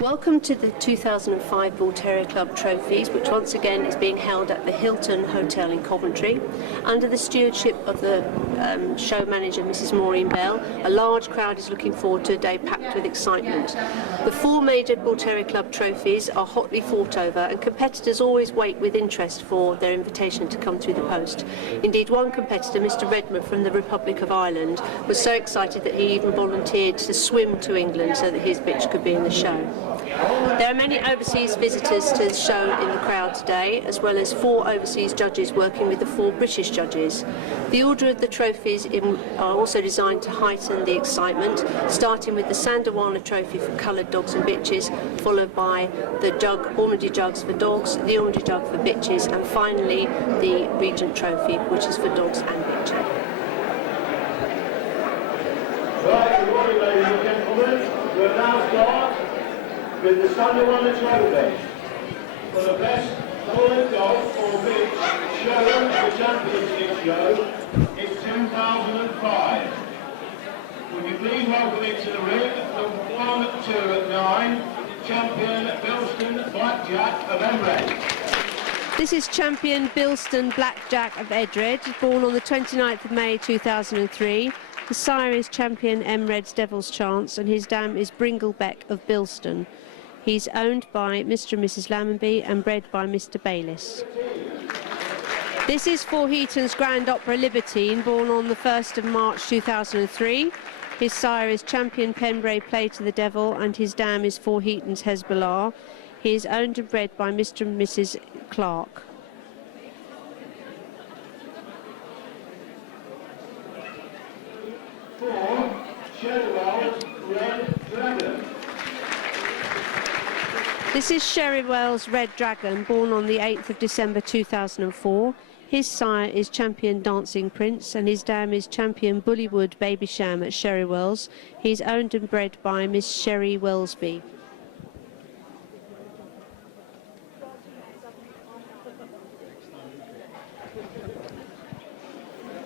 Welcome to the 2005 Bull Terrier Club Trophies, which once again is being held at the Hilton Hotel in Coventry. Under the stewardship of the show manager, Mrs. Maureen Bell, a large crowd is looking forward to a day packed with excitement. The four major Bull Terrier Club Trophies are hotly fought over, and competitors always wait with interest for their invitation to come through the post. Indeed, one competitor, Mr. Redmer from the Republic of Ireland, was so excited that he even volunteered to swim to England so that his bitch could be in the show. There are many overseas visitors to the show in the crowd today, as well as 4 overseas judges working with the 4 British judges. The order of the trophies are also designed to heighten the excitement, starting with the Sandawana Trophy for coloured dogs and bitches, followed by the Ormondy Jugs for dogs, the Ormondy Jug for bitches, and finally the Regent Trophy, which is for dogs and bitches. Right, good morning, ladies and gentlemen. We'll now start with the Sandawana Trophy for the best coloured dog or bitch show at the championship show in 2005. Would you please welcome into the ring the 1, 2 and 9 champion Bilston Blackjack of Emred. This is champion Bilston Blackjack of Edred, born on the 29th of May 2003. His sire is champion Emred's Devil's Chance, and his dam is Brindlebeck of Bilston. He's owned by Mr. and Mrs. Lammonby and bred by Mr. Bayliss. This is for Heaton's Grand Opera Libertine, born on the 1st of March 2003. His sire is champion Pembrey Play to the Devil, and his dam is for Heaton's Hezbollah. He is owned and bred by Mr. and Mrs. Clark. This is Sherrywell's Red Dragon, born on the 8th of December 2004. His sire is champion Dancing Prince, and his dam is champion Bullywood Baby Sham at Sherrywell's. He's owned and bred by Miss Sherry Wellesby.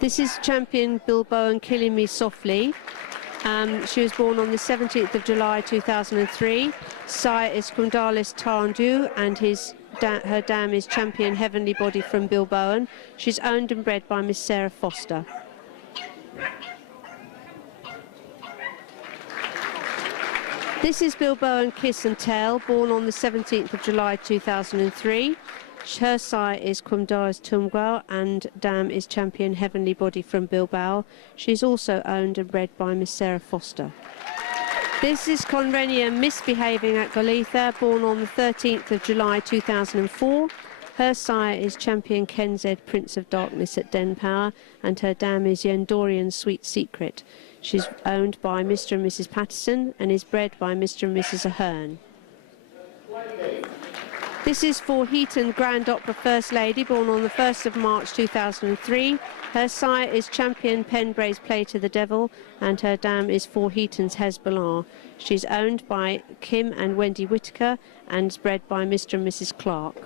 This is champion Bilbo and Killing Me Softly. She was born on the 17th of July 2003. Sire is Kundalis Tarndu, and her dam is champion Heavenly Body from Bilboan. She's owned and bred by Miss Sarah Foster. This is Bilboan Kiss and Tell, born on the 17th of July 2003. Her sire is Kundalis Tumgwal, and dam is champion Heavenly Body from Bilbao. She's also owned and bred by Miss Sarah Foster. This is Conrenia Misbehaving at Golitha, born on the 13th of July 2004. Her sire is champion Kenzed Prince of Darkness at Den Power, and her dam is Yendorian Sweet Secret. She's owned by Mr. and Mrs. Patterson and is bred by Mr. and Mrs. Ahern. This is for Heaton Grand Opera First Lady, born on the 1st of March 2003. Her sire is champion Penbray's Play to the Devil, and her dam is for Heaton's Hezbollah. She's owned by Kim and Wendy Whitaker and is bred by Mr. and Mrs. Clark.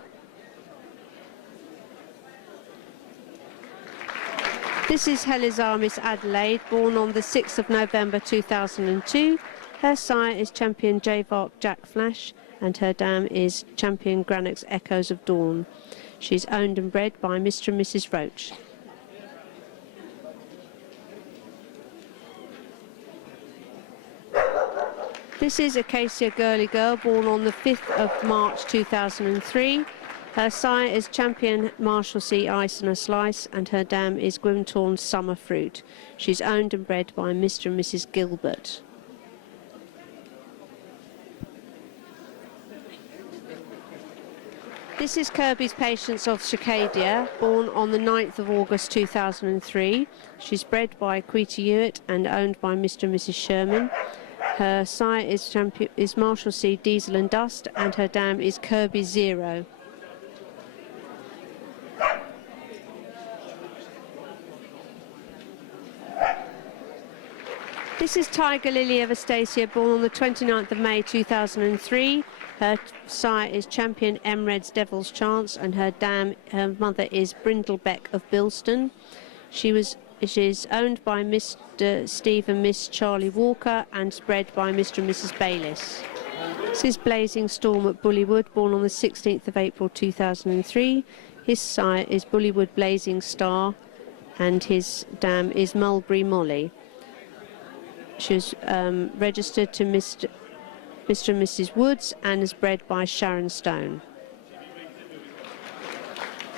This is Helizar Miss Adelaide, born on the 6th of November 2002. Her sire is champion Javark Jack Flash, and her dam is champion Grannox Echoes of Dawn. She's owned and bred by Mr. and Mrs. Roach. This is Acacia Girly Girl, born on the 5th of March 2003. Her sire is champion Marshalsea Ice and a Slice, and her dam is Gwyntorn Summer Fruit. She's owned and bred by Mr. and Mrs. Gilbert. This is Kirby's Patience of Cicadia, born on the 9th of August 2003. She's bred by Quita Hewitt and owned by Mr. and Mrs. Sherman. Her sire is Marshalsea Diesel and Dust, and her dam is Kirby Zero. This is Tiger Lily of Astacia, born on the 29th of May 2003. Her sire is champion Emred's Devil's Chance, and her mother is Brindlebeck of Bilston. She is owned by Mr. Steve and Miss Charlie Walker and bred by Mr. and Mrs. Bayliss. This is Blazing Storm at Bullywood, born on the 16th of April 2003. His sire is Bullywood Blazing Star, and his dam is Mulberry Molly. She was registered to Mr. and Mrs. Woods and is bred by Sharon Stone.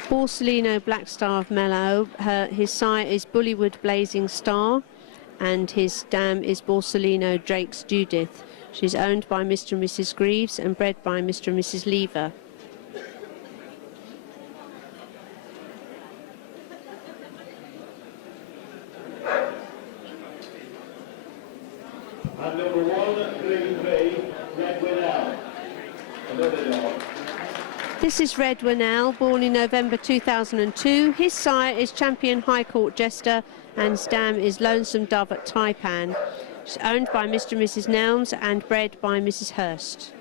Borsalino Black Star of Mellow, his sire is Bullywood Blazing Star, and his dam is Borsalino Drake's Judith. She's owned by Mr. and Mrs. Greaves and bred by Mr. and Mrs. Lever. And number 133, Red Winnell. Another dog. This is Red Winnell, born in November 2002. His sire is Champion High Court Jester, and his dam is Lonesome Dove at Taipan. She's owned by Mr. and Mrs. Nelms and bred by Mrs. Hurst.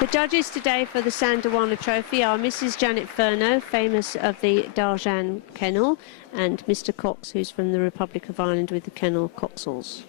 The judges today for the Sandawana Trophy are Mrs. Janet Furno, famous of the Darjan Kennel, and Mr. Cox, who's from the Republic of Ireland with the kennel Coxalls.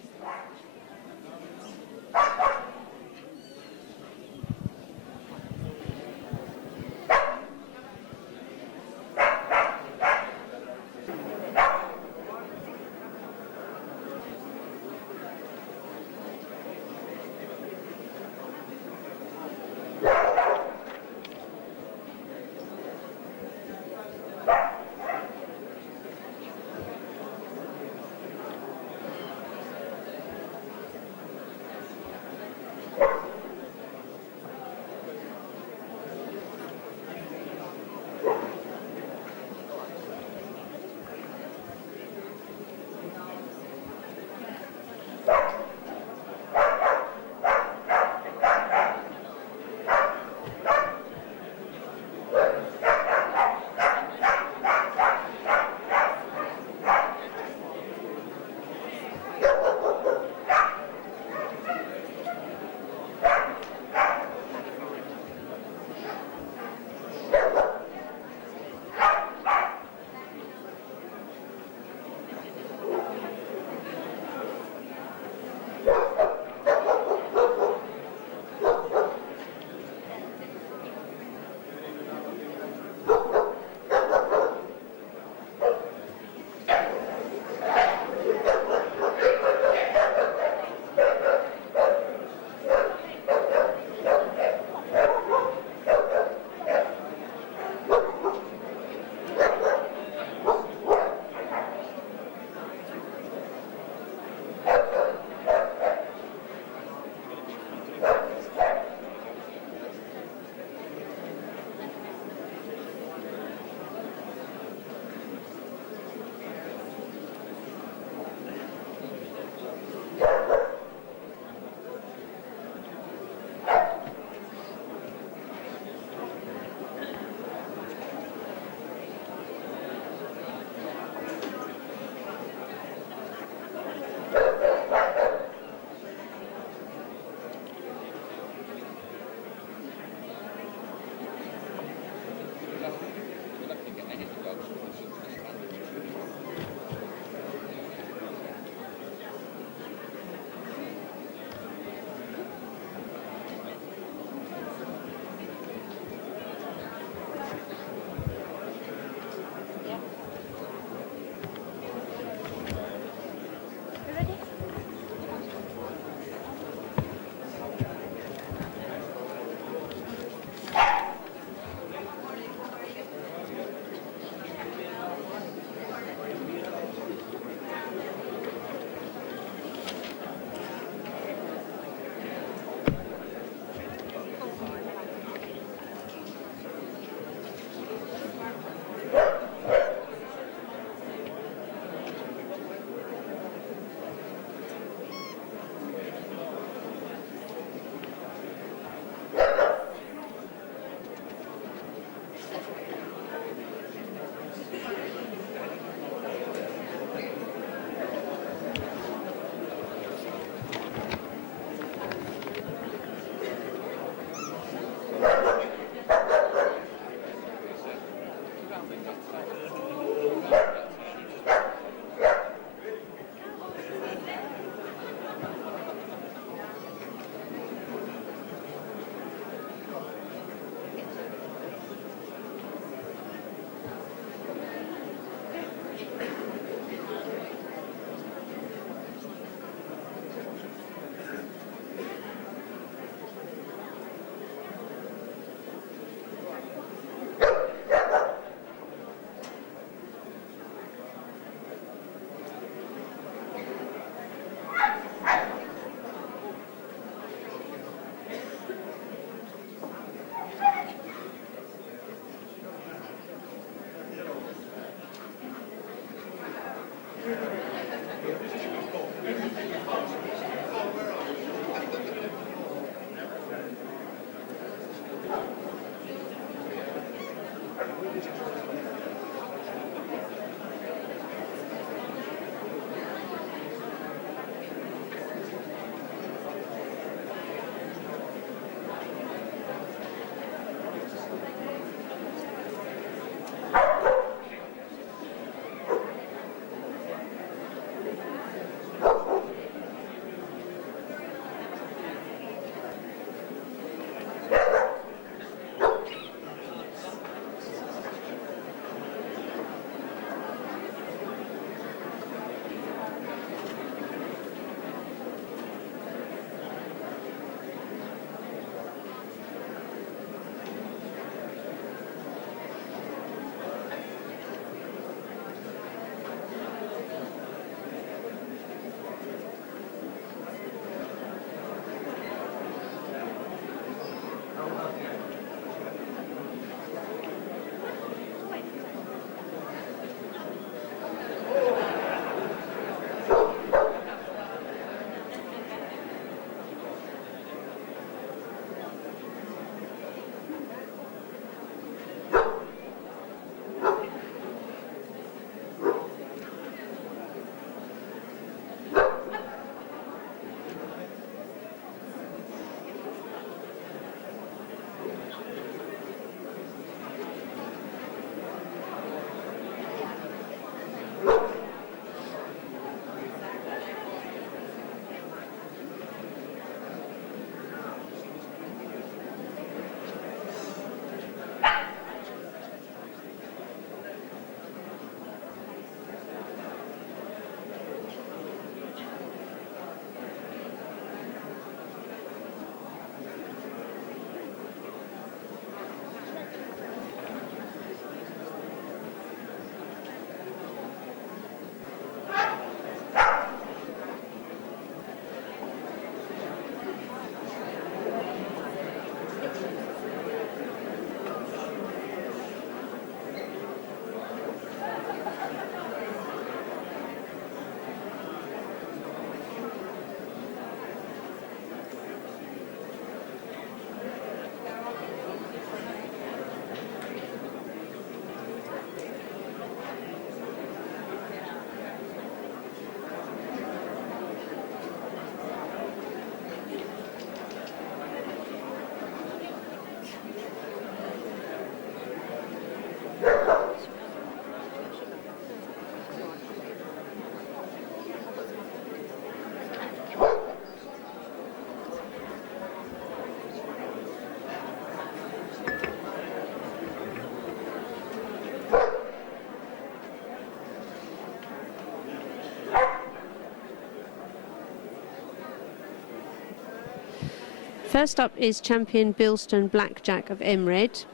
First up is champion Bilston Blackjack of Emred.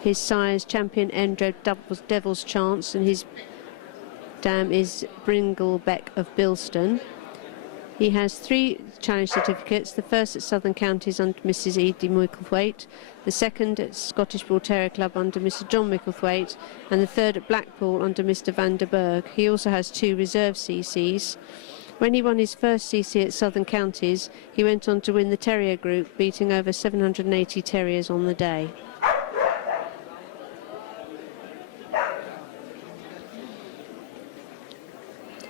His sire is champion Emred Devil's Chance, and his dam is Brindlebeck of Bilston. He has 3 challenge certificates, the first at Southern Counties under Mrs. Edie Micklethwaite, the second at Scottish Bull Terrier Club under Mr. John Micklethwaite, and the third at Blackpool under Mr. van der Berg. He also has 2 reserve CCs. When he won his first CC at Southern Counties, he went on to win the Terrier Group, beating over 780 terriers on the day.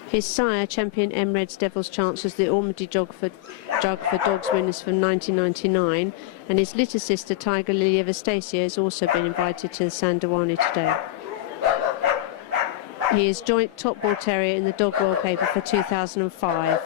His sire, champion Emred's Devil's Chance, was the Ormondy Jug for Dogs winners from 1999, and his little sister, Tiger Lily of Astacia, has also been invited to the Sandoani today. He is joint top Bull Terrier in the Dog Wallpaper for 2005.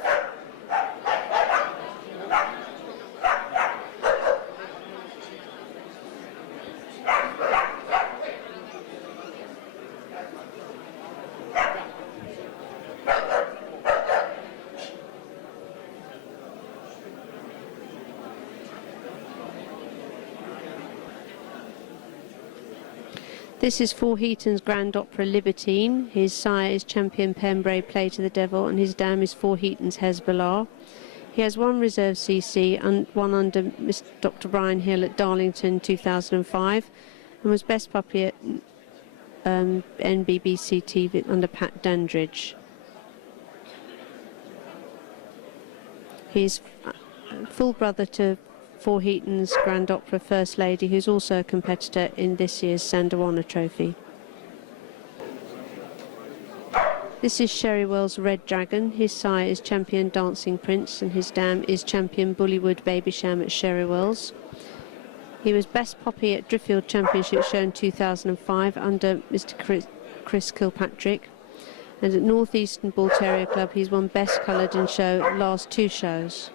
This is Four Heaton's Grand Opera Libertine. His sire is champion Pembrey Play to the Devil, and his dam is Four Heaton's Hezbollah. He has 1 reserve CC and 1 under Mr. Dr. Brian Hill at Darlington 2005, and was best puppy at NBBC TV under Pat Dandridge. He is full brother to Four Heaton's Grand Opera First Lady, who's also a competitor in this year's Sandoana Trophy. This is Sherrywell's Red Dragon. His sire is champion Dancing Prince, and his dam is champion Bullywood Babysham at Sherrywell's. He was best puppy at Driffield Championship Show in 2005 under Mr. Chris Kilpatrick, and at North Eastern Bull Terrier Club he's won best coloured in show last 2 shows.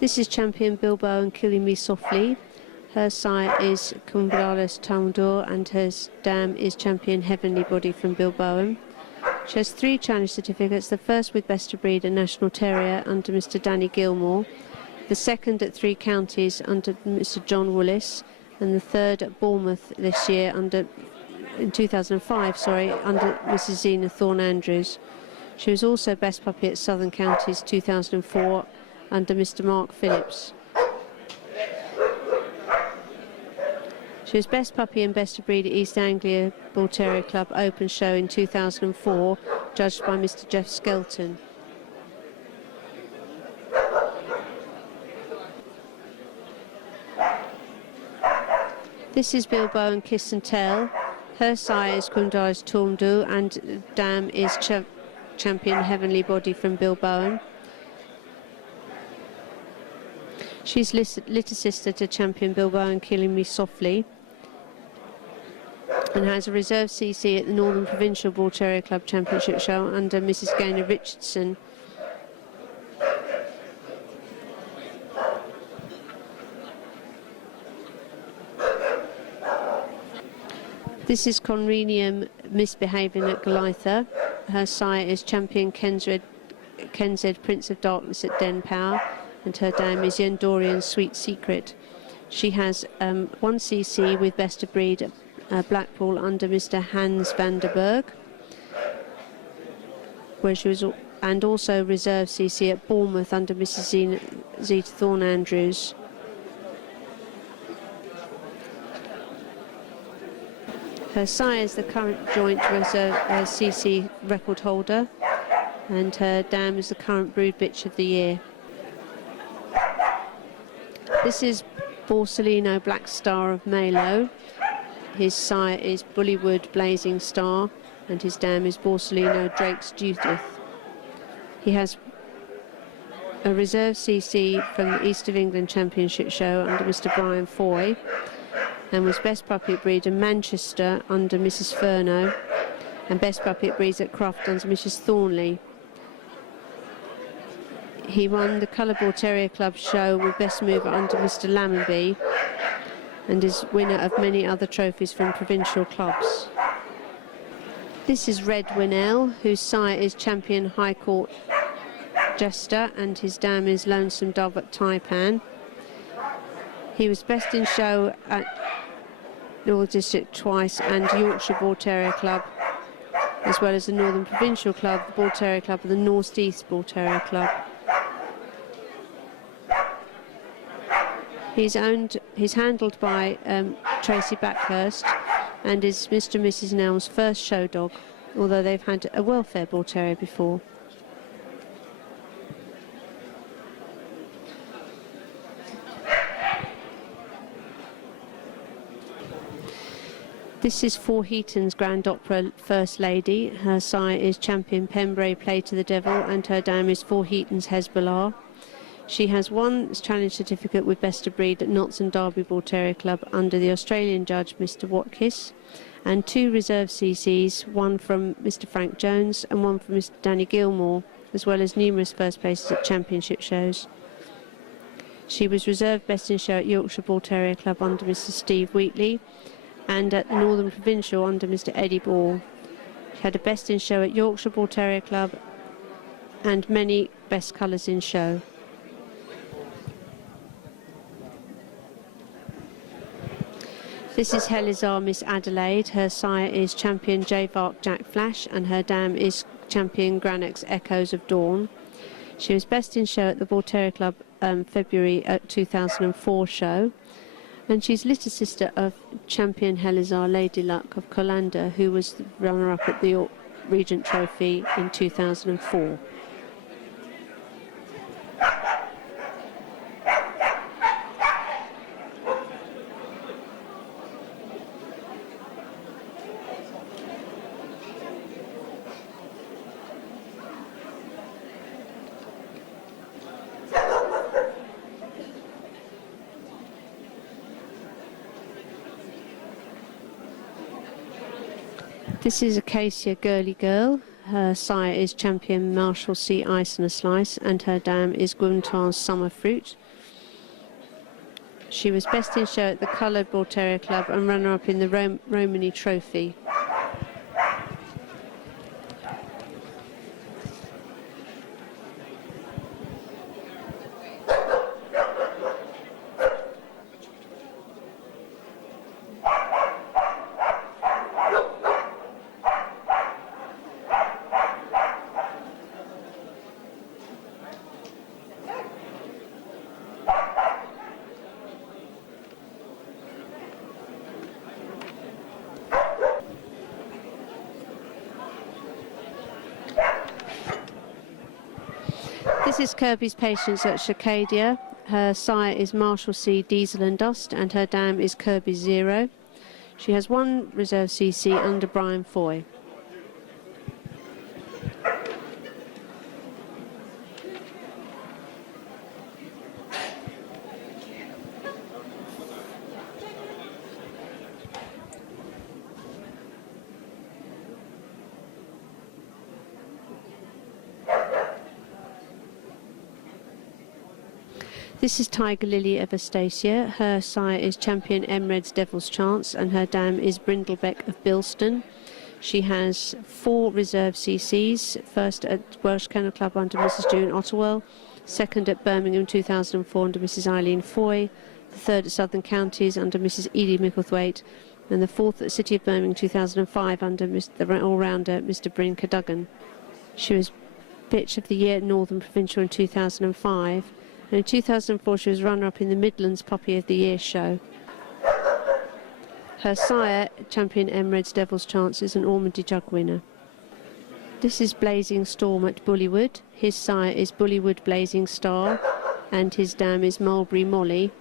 This is champion Bilbo and Killing Me Softly. Her sire is Cumbrales Taundur, and her dam is champion Heavenly Body from Bilboam. She has 3 challenge certificates, the first with Best of Breed and National Terrier under Mr. Danny Gilmore, the second at 3 counties under Mr. John Willis, and the third at Bournemouth this year in 2005, under Mrs. Zena Thorne Andrews. She was also best puppy at Southern Counties 2004 under Mr. Mark Phillips. She was best puppy and best of breed at East Anglia Bull Terrier Club Open Show in 2004, judged by Mr. Jeff Skelton. This is Bilbo and Kiss and Tell. Her sire is Kundar's Tormdu, and dam is champion Heavenly Body from Bilboam. She's little sister to champion Bilbo and Killing Me Softly, and has a reserve CC at the Northern Provincial Bull Terrier Club Championship Show under Mrs. Gaynor Richardson. This is Conrenium Misbehaving at Goliatha. Her sire is champion Kenzed Prince of Darkness at Den Power, and her dam is Yendorian's Sweet Secret. She has 1 CC with Best of Breed at Blackpool under Mr. Hans van der Berg, where she was, and also reserve CC at Bournemouth under Mrs. Zeta Thorne Andrews. Her sire is the current joint reserve CC record holder, and her dam is the current brood bitch of the year. This is Borsellino Black Star of Malo. His sire is Bullywood Blazing Star, and his dam is Borsellino Drake's Judith. He has a reserve CC from the East of England Championship Show under Mr. Brian Foy, and was best puppy at breed in Manchester under Mrs. Furno, and best puppy at breeds at Croft under Mrs. Thornley. He won the Colour Bull Terrier Club show with Best Mover under Mr. Lammonby and is winner of many other trophies from provincial clubs. This is Red Winnell, whose sire is Champion High Court Jester and his dam is Lonesome Dove at Taipan. He was best in show at Northern District twice and Yorkshire Bull Terrier Club, as well as the Northern Provincial Club, the Bull Terrier Club and the North East Bull Terrier Club. He's handled by Tracy Backhurst and is Mr. and Mrs. Nell's first show dog, although they've had a welfare Bull Terrier before. This is Four Heaton's Grand Opera First Lady. Her sire is Champion Pembrey Play to the Devil and her dam is Four Heaton's Hezbollah. She has one challenge certificate with Best of Breed at Notts and Derby Bull Terrier Club under the Australian judge Mr. Watkis, and 2 reserve CCs, one from Mr. Frank Jones and one from Mr. Danny Gilmore, as well as numerous first places at championship shows. She was reserved Best in Show at Yorkshire Bull Terrier Club under Mr. Steve Wheatley and at the Northern Provincial under Mr. Eddie Ball. She had a Best in Show at Yorkshire Bull Terrier Club and many best colours in show. This is Helizar Miss Adelaide. Her sire is Champion J-Vark Jack Flash and her dam is Champion Granex Echoes of Dawn. She was best in show at the Bull Terrier Club February 2004 show. And she's little sister of Champion Helizar Lady Luck of Colander, who was the runner-up at the Regent Trophy in 2004. This is Acacia Girly Girl. Her sire is Champion Marshall C. Ice and a Slice and her dam is Gwyntar's Summer Fruit. She was best in show at the Coloured Bull Terrier Club and runner-up in the Romany Trophy. This is Kirby's Patience at Shacadia. Her sire is Marshall C. Diesel and Dust and her dam is Kirby Zero. She has one reserve CC under Brian Foy. This is Tiger Lily of Astacia. Her sire is Champion Emred's Devil's Chance and her dam is Brindlebeck of Bilston. She has 4 reserve CCs, first at Welsh Kennel Club under Mrs. June Otterwell, second at Birmingham 2004 under Mrs. Eileen Foy, the third at Southern Counties under Mrs. Edie Micklethwaite, and the fourth at City of Birmingham 2005 under the all-rounder Mr. Bryn Cadogan. She was Bitch of the Year at Northern Provincial in 2005. And in 2004 she was runner-up in the Midlands Puppy of the Year show. Her sire, Champion Emred's Devil's Chance, is an Ormondy Jug winner. This is Blazing Storm at Bullywood. His sire is Bullywood Blazing Star and his dam is Mulberry Molly.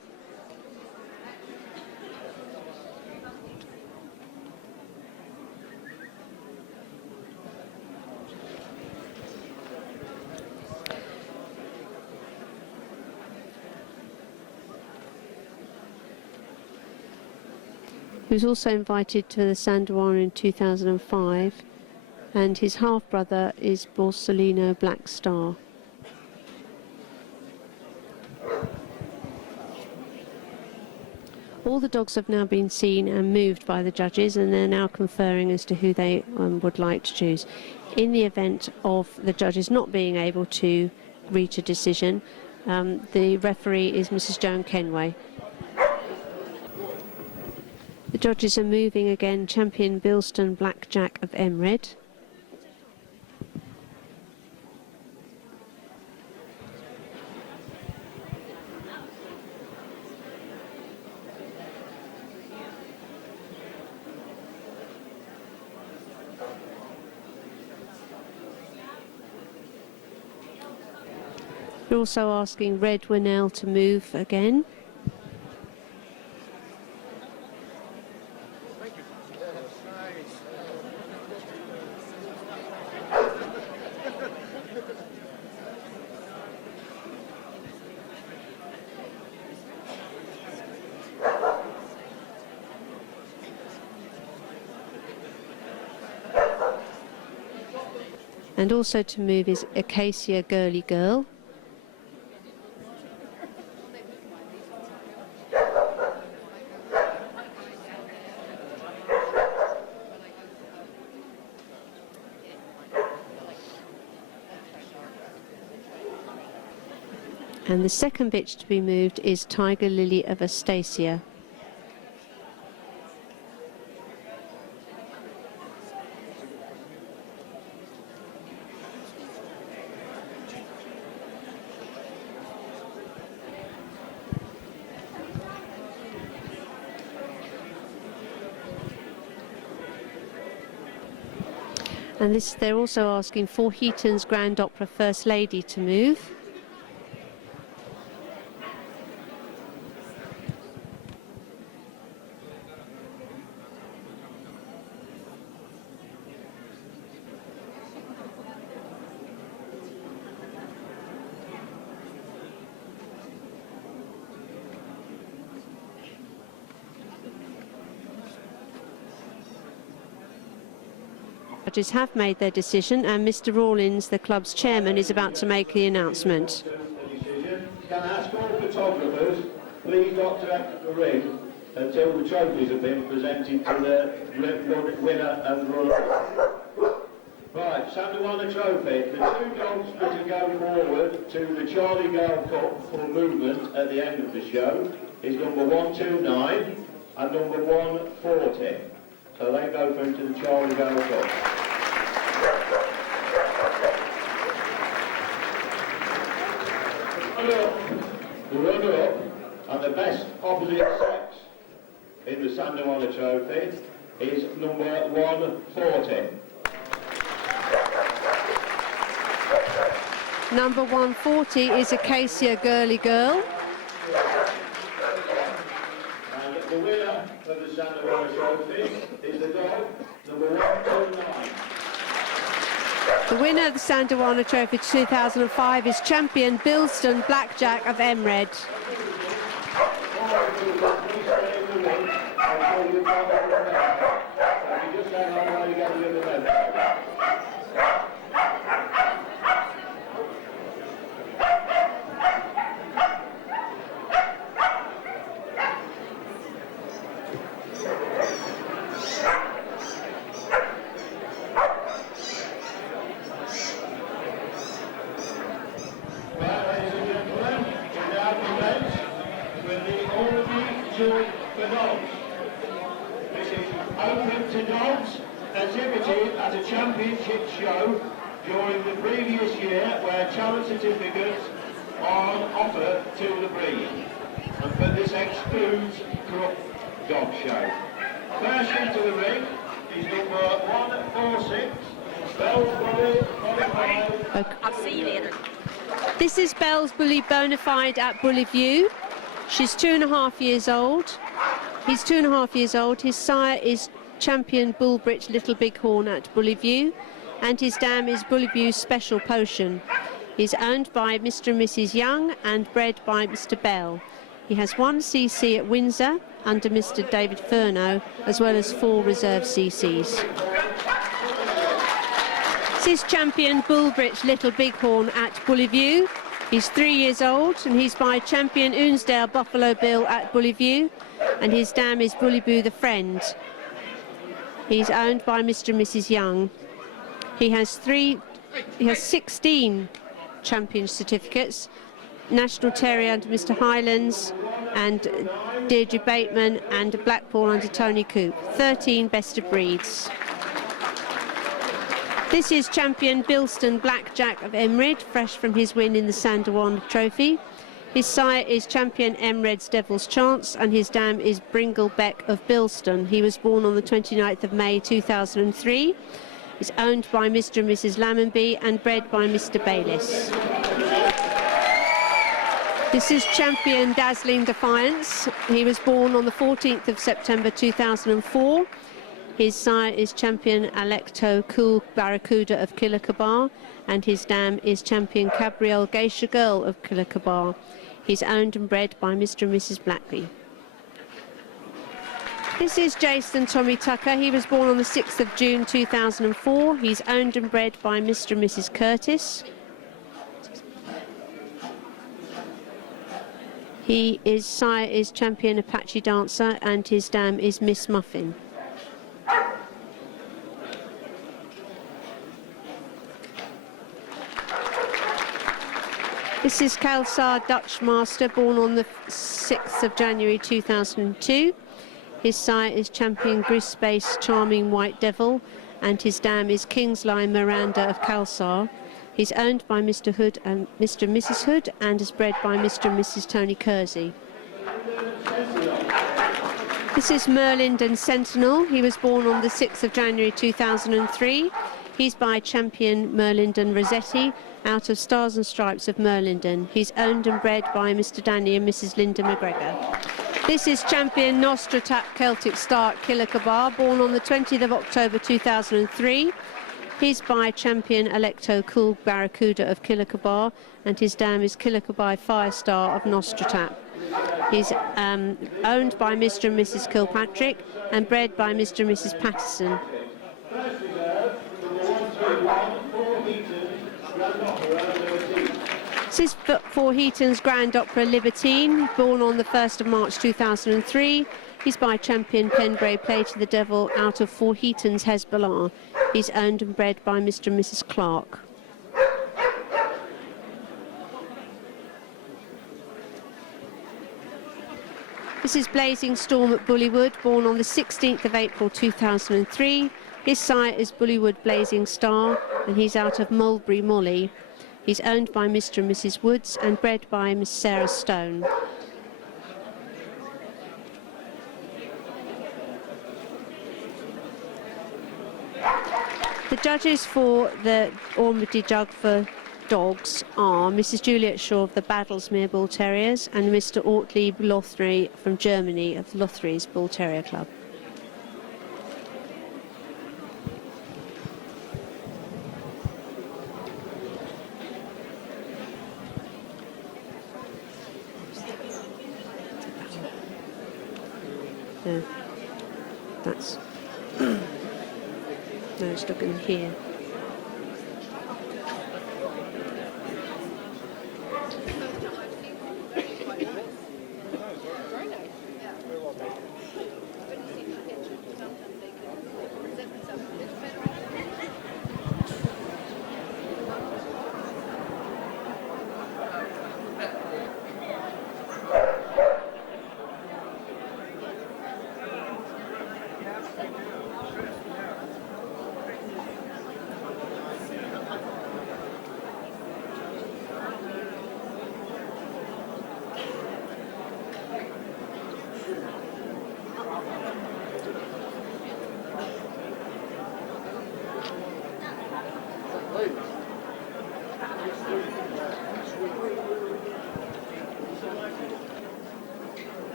He was also invited to the Sandowana in 2005 and his half-brother is Borsellino Black Star. all the dogs have now been seen and moved by the judges, and they're now conferring as to who they would like to choose. In the event of the judges not being able to reach a decision, the referee is Mrs. Joan Kenway. The judges are moving again champion Bilston Blackjack of Emred. We're also asking Red Winnell to move again. And also to move is Acacia Girly Girl. And the second bitch to be moved is Tiger Lily of Astacia. And this, they're also asking for Heaton's Grand Opera First Lady to move. Judges have made their decision, and Mr. Rawlins, the club's chairman, is about to make the announcement. Can I ask all photographers please not to exit the ring until the trophies have been presented to the winner and runner. Right, Sandawana Trophy. The two dogs that are going forward to the Charlie Girl Cup for movement at the end of the show is number 129 and number 140. So they go through to the Charlie Girl Cup. The runner-up and the best opposite sex in the Sandawana Trophy is number 140. Number 140 is Acacia Girly Girl. And the winner of the Sandawana Trophy is the dog number 129. The winner of the Sandawana Trophy 2005 is champion Bilston Blackjack of Emred. For dogs. This is open to dogs, exhibited at a championship show during the previous year, where challenge certificates are on offer to the breed. But this excludes Crook Dog Show. First into the ring is number 146, Bell's Bully. I've seen it. This is Bell's Bully Bonafide at Bully View. She's 2.5 years old. He's 2.5 years old. His sire is champion Bullbridge Little Bighorn at Bully View, and his dam is Bully View's Special Potion. He's owned by Mr. and Mrs. Young and bred by Mr. Bell. He has 1 CC at Windsor under Mr. David Furneaux, as well as 4 reserve CCs. This is champion Bullbridge Little Bighorn at Bully View. He's 3 years old and he's by champion Unsdale Buffalo Bill at Bullyview, and his dam is Bullyboo the Friend. He's owned by Mr. and Mrs. Young. He has 16 champion certificates, National Terrier under Mr. Highlands and Deirdre Bateman, and Blackpool under Tony Coop. 13 best of breeds. This is champion Bilston Blackjack of Emred, fresh from his win in the Sanderwan Trophy. His sire is champion Emred's Devil's Chance, and his dam is Bringle Beck of Bilston. He was born on the 29th of May 2003. He's owned by Mr. and Mrs. Lammonby and bred by Mr. Bayliss. This is champion Dazzling Defiance. He was born on the 14th of September 2004. His sire is champion Alecto Cool Barracuda of Killacabar, and his dam is champion Cabriole Geisha Girl of Killacabar. He's owned and bred by Mr. and Mrs. Blackley. This is Jason Tommy Tucker. He was born on the 6th of June 2004. He's owned and bred by Mr. and Mrs. Curtis. His sire is champion Apache Dancer, and his dam is Miss Muffin. This is Kelsar Dutch Master, born on the 6th of January 2002. His sire is champion Grispace Charming White Devil, and his dam is Kingsline Miranda of Kelsar. He's owned by Mr. Hood and Mr. and Mrs. Hood, and is bred by Mr. and Mrs. Tony Kersey. This is Merlinden Sentinel. He was born on the 6th of January 2003. He's by champion Merlinden Rossetti, out of Stars and Stripes of Merlinden. He's owned and bred by Mr. Danny and Mrs. Linda McGregor. This is champion Nostratap Celtic Star at Killacabar, born on the 20th of October 2003. He's by champion Alecto Cool Barracuda of Killacabar, and his dam is Killacabar Firestar of Nostratap. He's owned by Mr. and Mrs. Kilpatrick and bred by Mr. and Mrs. Patterson. This is for Heaton's Grand Opera Libertine, born on the 1st of March 2003. He's by champion Penbray Play to the Devil, out of For Heaton's Hezbollah. He's owned and bred by Mr. and Mrs. Clark. This is Blazing Storm at Bullywood, born on the 16th of April 2003. His sire is Bullywood Blazing Star, and he's out of Mulberry Molly. He's owned by Mr. and Mrs. Woods and bred by Miss Sarah Stone. The judges for the Ormody Jug for dogs are Mrs. Juliet Shaw of the Battlesmere Bull Terriers and Mr. Ortley Lothry from Germany of Lothry's Bull Terrier Club. No, that's no, it's looking here.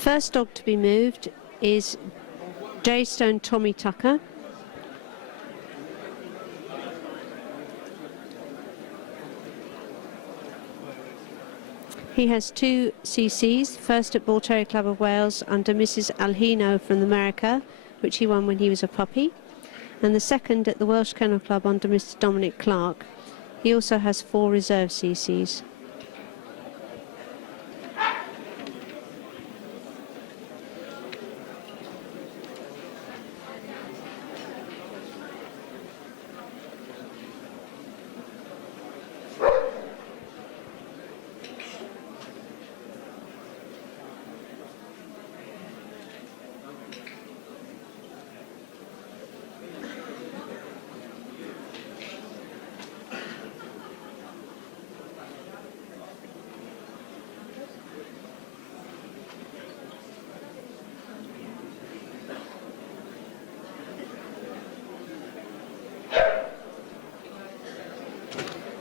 first dog to be moved is Jaystone Tommy Tucker. He has 2 CCs, first at Bull Terrier Club of Wales under Mrs. Alhino from America, which he won when he was a puppy, and the second at the Welsh Kennel Club under Mr. Dominic Clark. He also has 4 reserve CCs.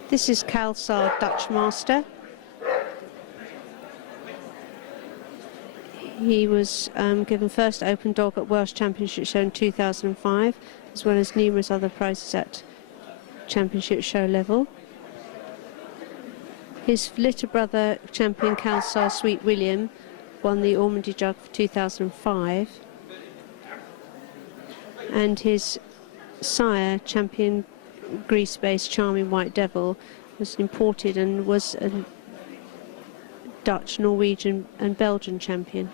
This is Kalsar Dutch Master. He was given first open dog at Welsh Championship Show in 2005, as well as numerous other prizes at Championship Show level. His little brother, champion Kalsar Sweet William, won the Ormondy Jug for 2005. And his sire, champion Greece-based Charming White Devil, was imported and was a Dutch, Norwegian and Belgian champion.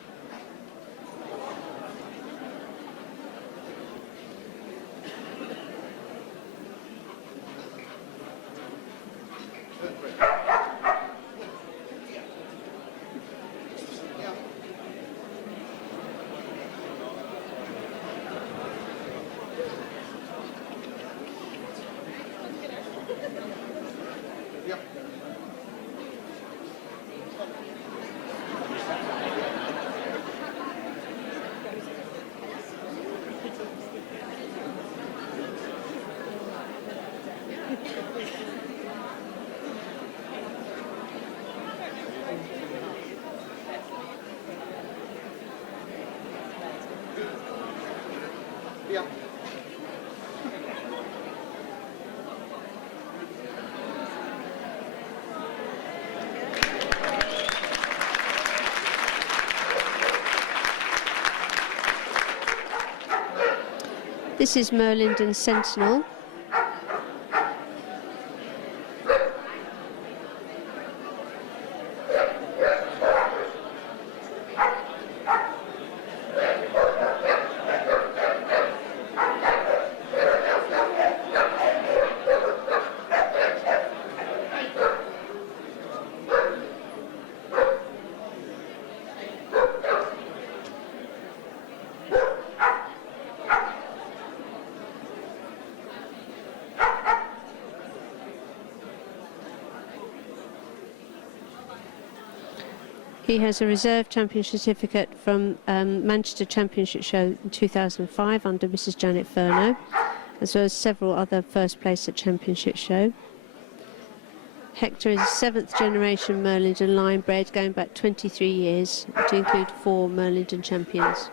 This is Merlinden Sentinel. He has a reserve champion certificate from Manchester Championship Show in 2005 under Mrs. Janet Furno, as well as several other first place at Championship Show. Hector is a 7th generation Merlinden line bred going back 23 years, to include 4 Merlinden champions.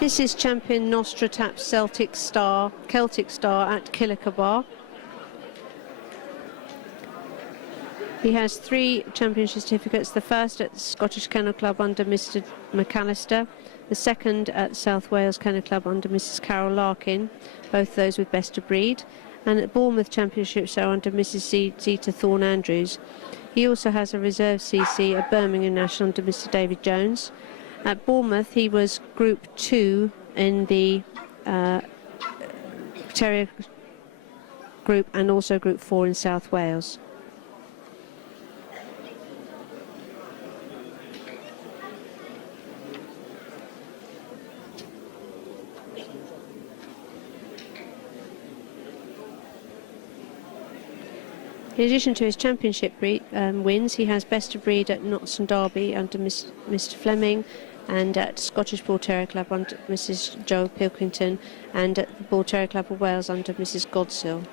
This is champion Nostratap Celtic Star, Celtic Star at Killicabar. He has 3 championship certificates, the first at the Scottish Kennel Club under Mr. McAllister, the second at South Wales Kennel Club under Mrs. Carol Larkin, both those with best of breed, and at Bournemouth Championships are under Mrs. Zeta Thorne-Andrews. He also has a reserve CC at Birmingham National under Mr. David Jones. At Bournemouth, he was Group 2 in the Terrier Group and also Group 4 in South Wales. In addition to his championship wins, he has best of breed at Notts and Derby under Mr. Fleming, and at Scottish Bull Terrier Club under Mrs. Joe Pilkington, and at the Bull Terrier Club of Wales under Mrs. Godsill.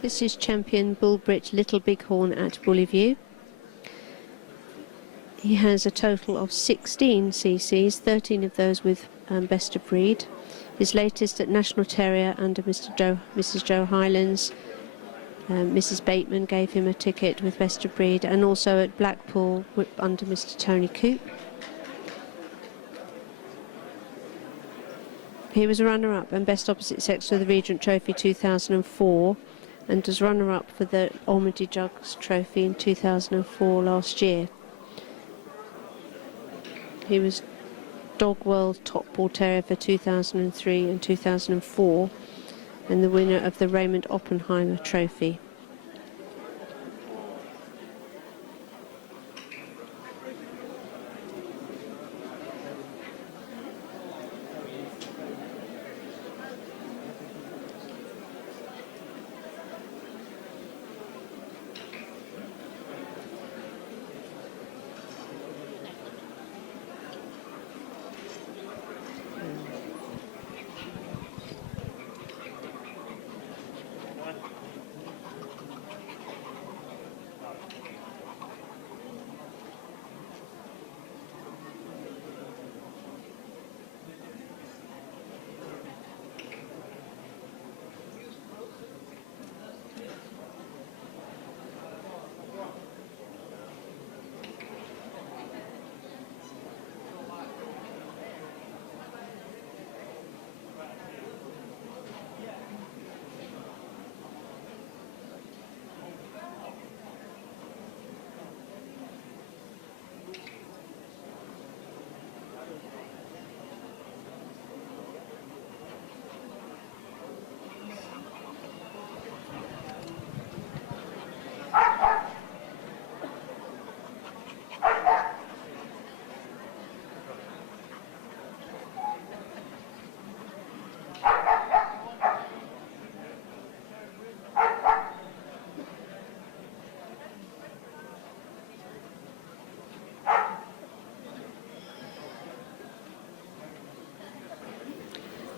This is champion Bull Brit Little Bighorn at Bullyview. He has a total of 16 CCs, 13 of those with best of breed. His latest at National Terrier under Mrs. Joe Highlands. Mrs. Bateman gave him a ticket with best of breed, and also at Blackpool under Mr. Tony Coop. He was a runner-up and best opposite sex for the Regent Trophy 2004, and was runner-up for the Almody Jugs Trophy in 2004 last year. He was Dog World Top Bull Terrier for 2003 and 2004, and the winner of the Raymond Oppenheimer Trophy.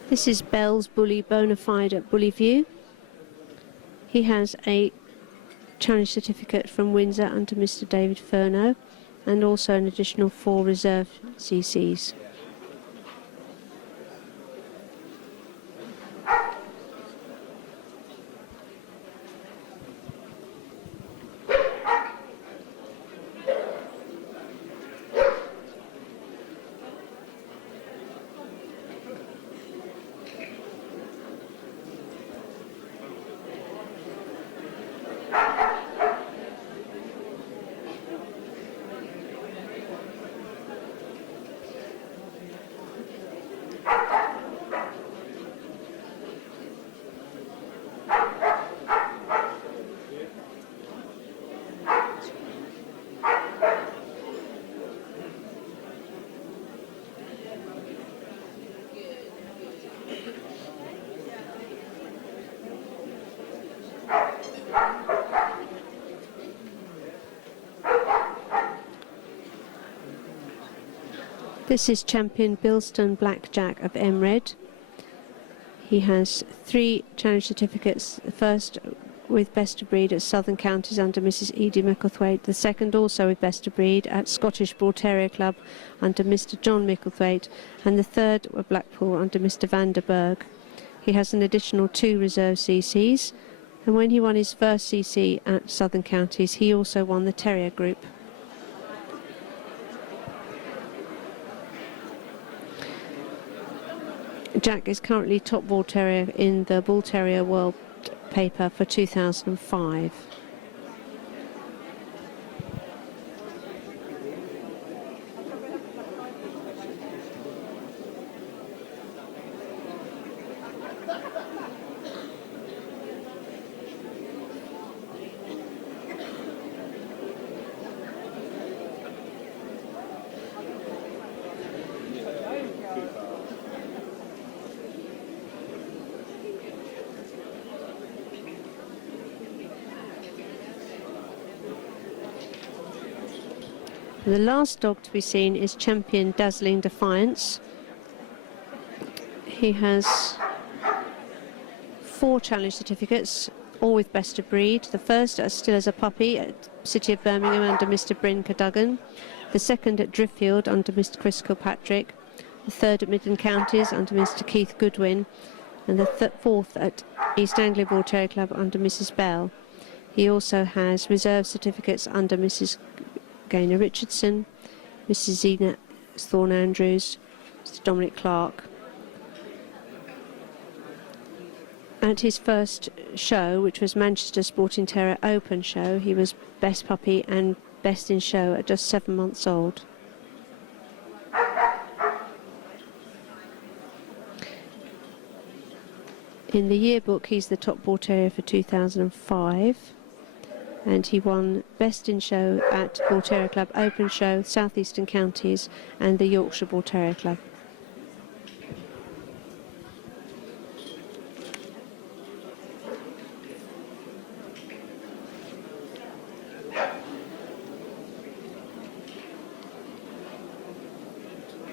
This is Bell's Bully Bonafide at Bullyview. He has a challenge certificate from Windsor under Mr. David Furneaux, and also an additional 4 reserve CCs. This is champion Bilston Blackjack of Emred. He has 3 challenge certificates. The first with best of breed at Southern Counties under Mrs. Edie Micklethwaite. The second also with best of breed at Scottish Bull Terrier Club under Mr. John Micklethwaite. And the third at Blackpool under Mr. Vanderberg. He has an additional 2 reserve CCs, And when he won his first CC at Southern Counties, he also won the Terrier Group. Jack is currently top Bull Terrier in the Bull Terrier World paper for 2005. The last dog to be seen is Champion Dazzling Defiance. He has 4 challenge certificates, all with best of breed. The first still as a puppy at City of Birmingham under Mr. Bryn Cadogan. The second at Driffield under Mr. Chris Kilpatrick. The third at Midland Counties under Mr. Keith Goodwin. And the fourth at East Anglia Bull Terrier Club under Mrs. Bell. He also has reserve certificates under Mrs. Gaynor Richardson, Mrs. Zena Thorne Andrews, Mr. Dominic Clark. At his first show, which was Manchester Sporting Terrier Open Show, he was best puppy and best in show at just 7 months old. In the yearbook, he's the top Bull Terrier for 2005. And he won Best in Show at Bull Terrier Club Open Show, South Eastern Counties and the Yorkshire Bull Terrier Club.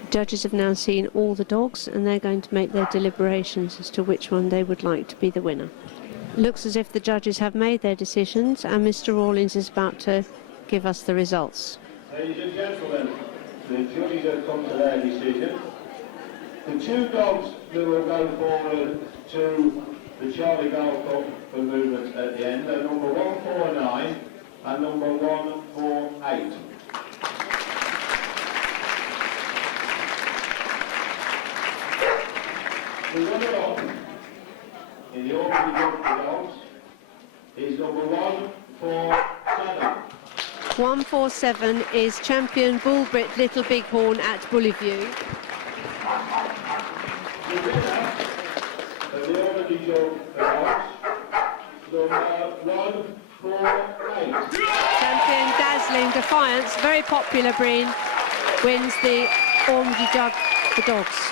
Judges have now seen all the dogs and they're going to make their deliberations as to which one they would like to be the winner. Looks as if the judges have made their decisions and Mr. Rawlings is about to give us the results. Ladies and gentlemen, the judges have come to their decision. The 2 dogs that will go forward to the Charlie Gold Cup for movement at the end are number 149 and number 148. The runner-up in the order we go for dogs is number 147. 147 is Champion Bull Brit Little Bighorn at Bullyview. The winner of the order we go for dogs, number 148. Champion Dazzling Defiance, very popular breed, wins the Ormsby Jug for dogs.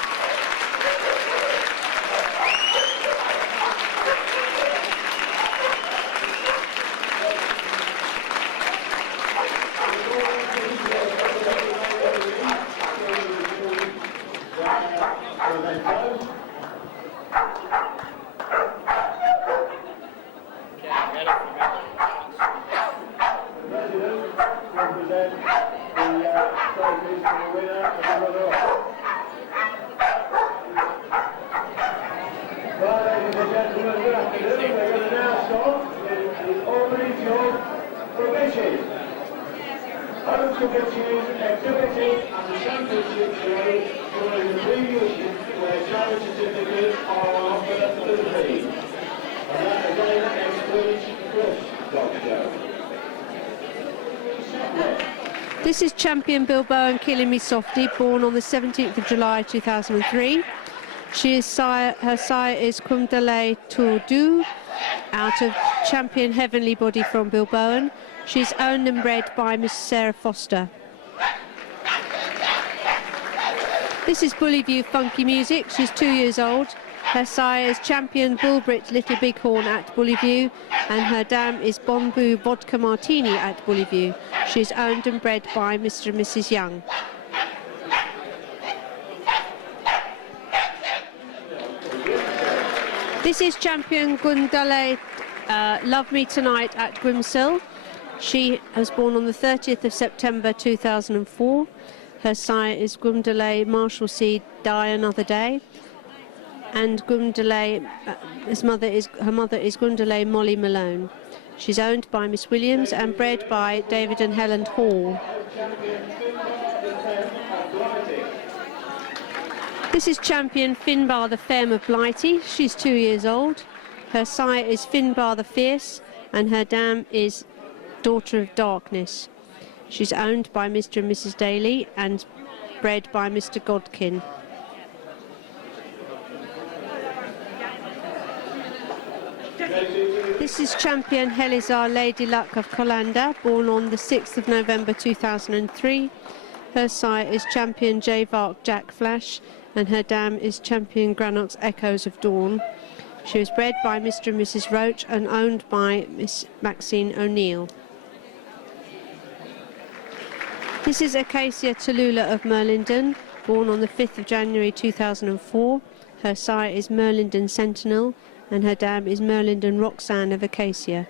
This is Champion Bilbao and Killing Me Softy, born on the 17th of July 2003. Her sire is Kumdale Tourdu, out of Champion Heavenly Body from Bilbao. She's owned and bred by Miss Sarah Foster. This is Bullyview Funky Music. She's 2 years old. Her sire is Champion Bullbrit Little Bighorn at Bullyview, and her dam is Bonboo Vodka Martini at Bullyview. She's owned and bred by Mr. and Mrs. Young. This is Champion Gundale Love Me Tonight at Grimsel. She was born on the 30th of September 2004. Her sire is Gundale Marshalsea Die Another Day, and Gundale Her mother is Gundale Molly Malone. She's owned by Miss Williams and bred by David and Helen Hall. This is champion Finbar the Femme of Blighty. She's 2 years old. Her sire is Finbar the Fierce and her dam is Daughter of Darkness. She's owned by Mr. and Mrs. Daly and bred by Mr. Godkin. This is champion Helizar Lady Luck of Colanda, born on the 6th of November 2003. Her sire is champion Javark Jack Flash and her dam is champion Granox Echoes of Dawn. She was bred by Mr. and Mrs. Roach and owned by Miss Maxine O'Neill. This is Acacia Tallulah of Merlindon, born on the 5th of January 2004. Her sire is Merlindon Sentinel and her dam is Merlindon Roxanne of Acacia.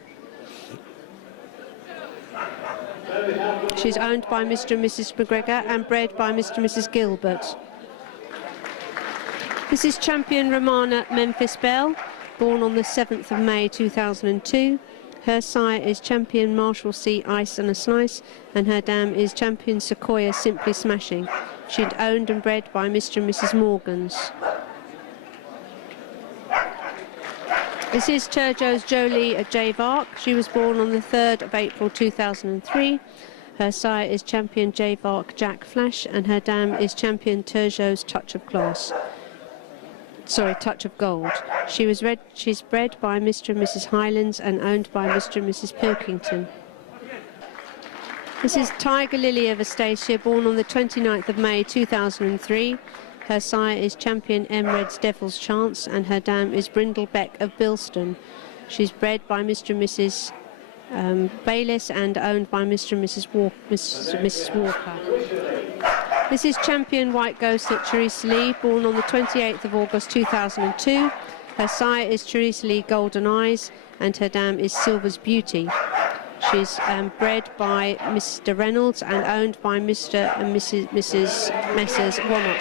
She's owned by Mr. and Mrs. McGregor and bred by Mr. and Mrs. Gilbert. This is champion Romana Memphis Bell, born on the 7th of May 2002. Her sire is champion Marshall C. Ice and a Slice and her dam is champion Sequoia Simply Smashing. She's owned and bred by Mr. and Mrs. Morgans. This is Turjo's Jolie at Javark. She was born on the 3rd of April 2003. Her sire is champion Javark Jack Flash and her dam is champion Turjo's Touch of Glass. Sorry, Touch of Gold. She's bred by Mr. and Mrs. Highlands and owned by Mr. and Mrs. Pilkington. This is Tiger Lily of Astacia, born on the 29th of May 2003. Her sire is champion Emred's Devil's Chance and her dam is Brindle Beck of Bilston. She's bred by Mr. and Mrs. Bayliss and owned by Mr. and Mrs. Walker. This is champion White Ghost at Teresa Lee, born on the 28th of August 2002. Her sire is Teresa Lee Golden Eyes and her dam is Silver's Beauty. She's bred by Mr. Reynolds and owned by Mr. and Mrs. Messrs. Wannop.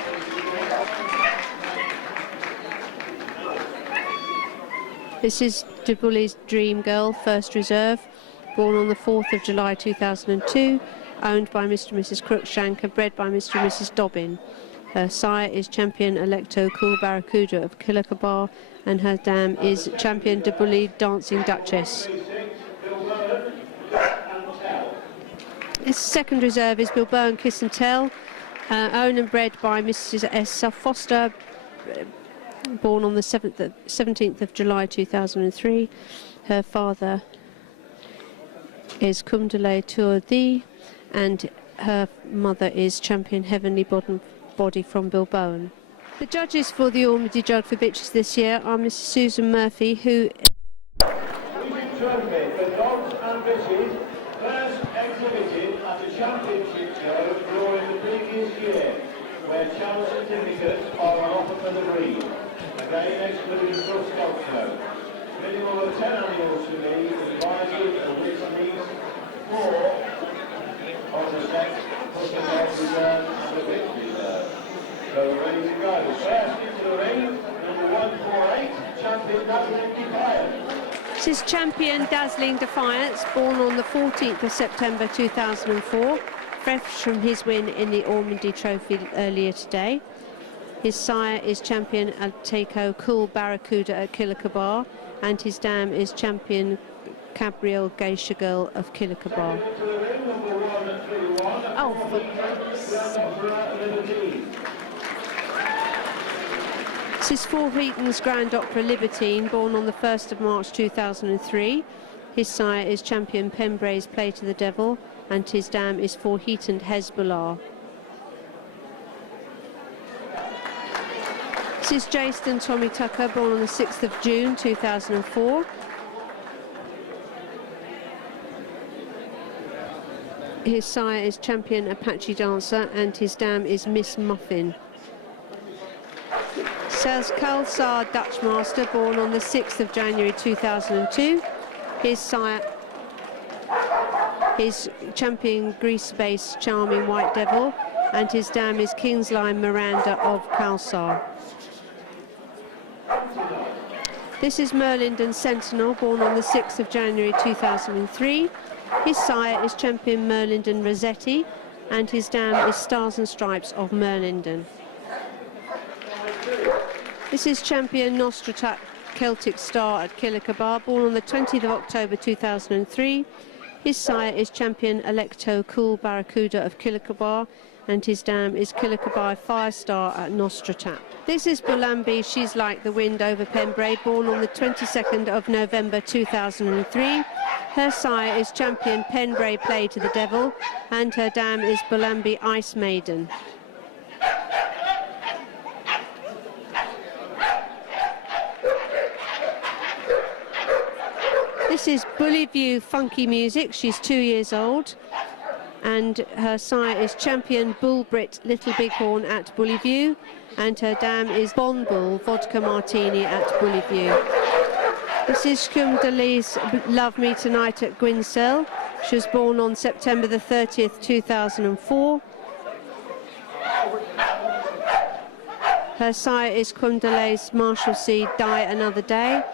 This is Dubully's Dream Girl, First Reserve, born on the 4th of July 2002, owned by Mr. and Mrs. Crookshank and bred by Mr. and Mrs. Dobbin. Her sire is champion Electo Cool Barracuda of Killicabar and her dam is champion Dubully Dancing Duchess. This second reserve is Bilbao and Kiss and Tell, owned and bred by Mrs. S. Foster, born on the 17th of July 2003. Her father is Kumdale Tourdi and her mother is champion Heavenly Body from Bilbao. The judges for the Ormsby Jug for Bitches this year are Mrs. Susan Murphy, who Regent Trophy for dogs and bitches, first exhibited at a championship show during the previous year, where channel certificates are on offer for the breed. Again, excluding trust dog show. Minimum of 10 animals to be advisory of which needs 4 on the sex, plus the dog reserve and the bitch reserve. So we're ready to go. First into the ring, number 148, champion Dazzling Defiance. This is champion Dazzling Defiance, born on the 14th of September 2004, fresh from his win in the Ormsby Trophy earlier today. His sire is champion Alteco Cool Barracuda at Killicabar and his dam is champion Cabriel Geisha Girl of Killicabar. Oh, this is Four Heaton's Grand Opera Libertine, born on the 1st of March 2003. His sire is champion Pembray's Play to the Devil and his dam is Four Heaton Hezbollah. This is Jaston Tommy Tucker, born on the 6th of June 2004. His sire is champion Apache Dancer and his dam is Miss Muffin. Sales Kalsar Dutch Master, born on the 6th of January 2002. His sire is champion Grease-based Charming White Devil and his dam is Kingsline Miranda of Kalsar. This is Merlington Sentinel, born on the 6th of January 2003. His sire is champion Merlington Rossetti, and his dam is Stars and Stripes of Merlington. This is champion Nostratat Celtic Star at Killicabar, born on the 20th of October 2003. His sire is champion Electo Cool Barracuda of Killicabar, and his dam is Killicabar 5-star at Nostratat. This is Bulambi, She's Like the Wind over Pembrey, born on the 22nd of November 2003. Her sire is champion Pembrey Play to the Devil, and her dam is Bulambi Ice Maiden. This is Bully View Funky Music. She's 2 years old, and her sire is champion Bull Brit Little Bighorn at Bully View, and her dam is Bon Bull Vodka Martini at Bully View. This is Scumdale's Love Me Tonight at Gwynsell. She was born on September the 30th, 2004. Her sire is Scumdale's Marshalsea Die Another Day,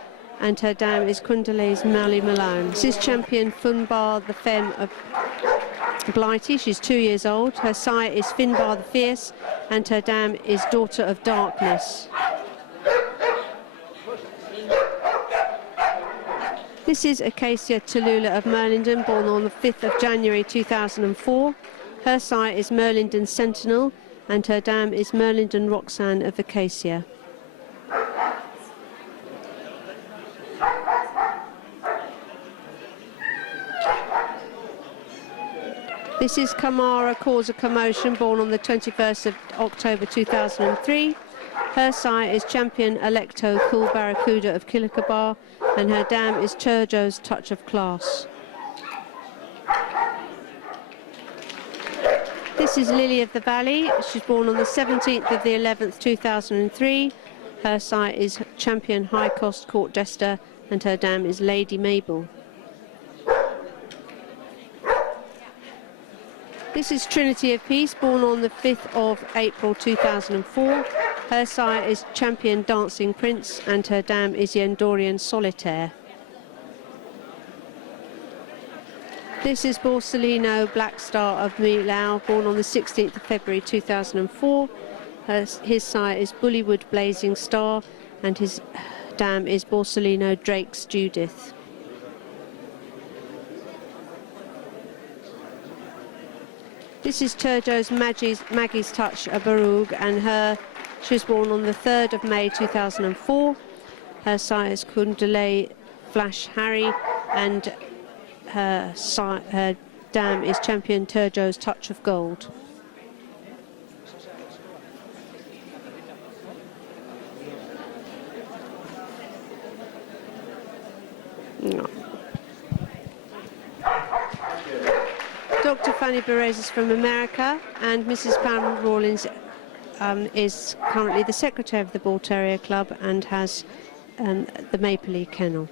and her dam is Kundale's Mally Malone. This is champion Funbar the Femme of Blighty. She's 2 years old. Her sire is Finbar the Fierce, and her dam is Daughter of Darkness. This is Acacia Tallulah of Merlington, born on the 5th of January 2004. Her sire is Merlington Sentinel, and her dam is Merlington Roxanne of Acacia. This is Kamara Cause a Commotion, born on the 21st of October 2003. Her sire is champion Electo Cool Barracuda of Killicabar, and her dam is Turjo's Touch of Class. This is Lily of the Valley. She's born on the 17th of the 11th, 2003. Her sire is champion High Cost Court Jester, and her dam is Lady Mabel. This is Trinity of Peace, born on the 5th of April 2004. Her sire is champion Dancing Prince, and her dam is Yendorian Solitaire. This is Borsellino Black Star of Milau, born on the 16th of February 2004. His sire is Bullywood Blazing Star, and his dam is Borsellino Drake's Judith. This is Turjo's Maggie's Touch of Barug, and she was born on the 3rd of May 2004. Her sire is Kundalay Flash Harry, and her dam is champion Turjo's Touch of Gold. No. Dr. Fanny Perez is from America, and Mrs. Pam Rawlins is currently the secretary of the Bull Terrier Club and has the Maple Leaf Kennel.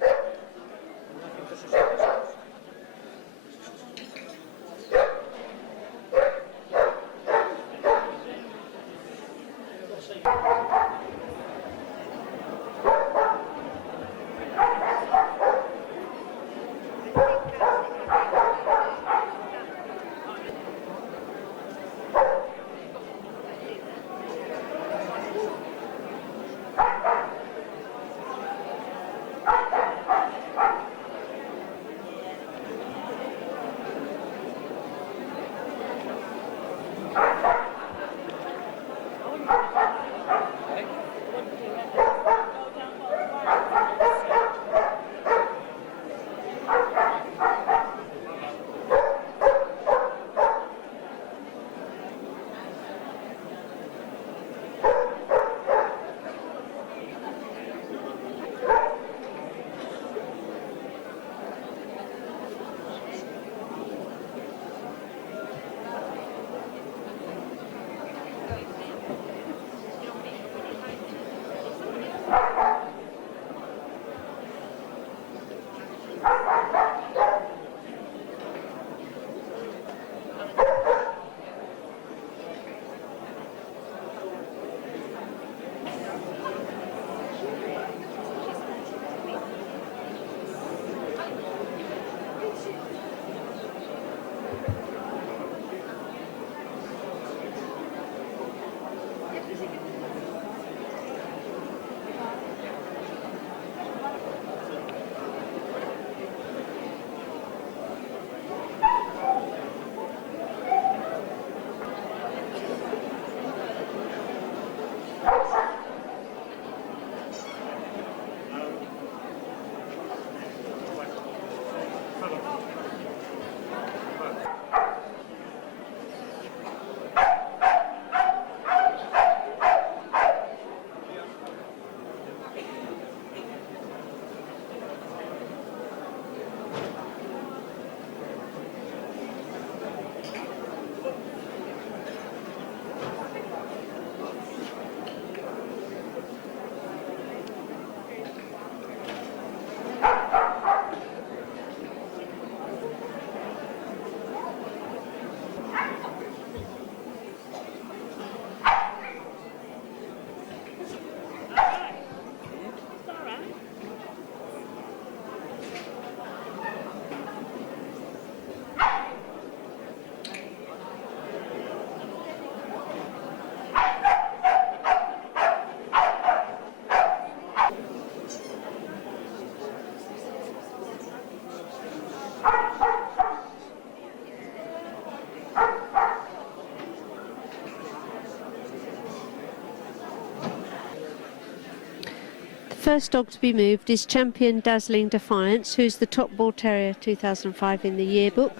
First dog to be moved is Champion Dazzling Defiance, who's the top Bull Terrier 2005 in the yearbook.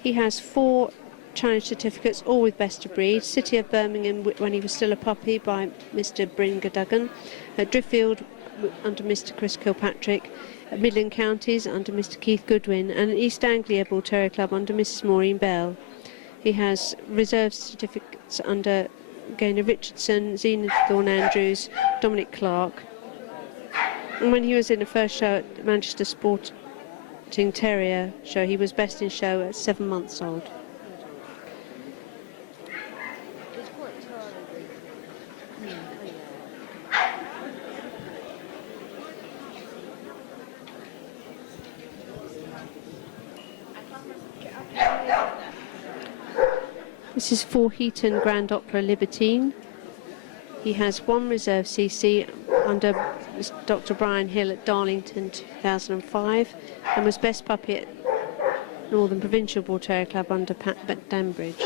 He has 4 challenge certificates, all with best of breed. City of Birmingham when he was still a puppy by Mr. Bringa Duggan. At Driffield under Mr. Chris Kilpatrick. At Midland Counties under Mr. Keith Goodwin. And at East Anglia Bull Terrier Club under Mrs. Maureen Bell. He has reserve certificates under Gaynor Richardson, Zenith Thorne Andrews, Dominic Clark. And when he was in the first show at Manchester Sporting Terrier show, he was best in show at 7 months old. This is for Heaton Grand Opera Libertine. He has 1 reserve CC under Dr. Brian Hill at Darlington 2005 and was best puppy at Northern Provincial Bull Terrier Club under Pat Danbridge.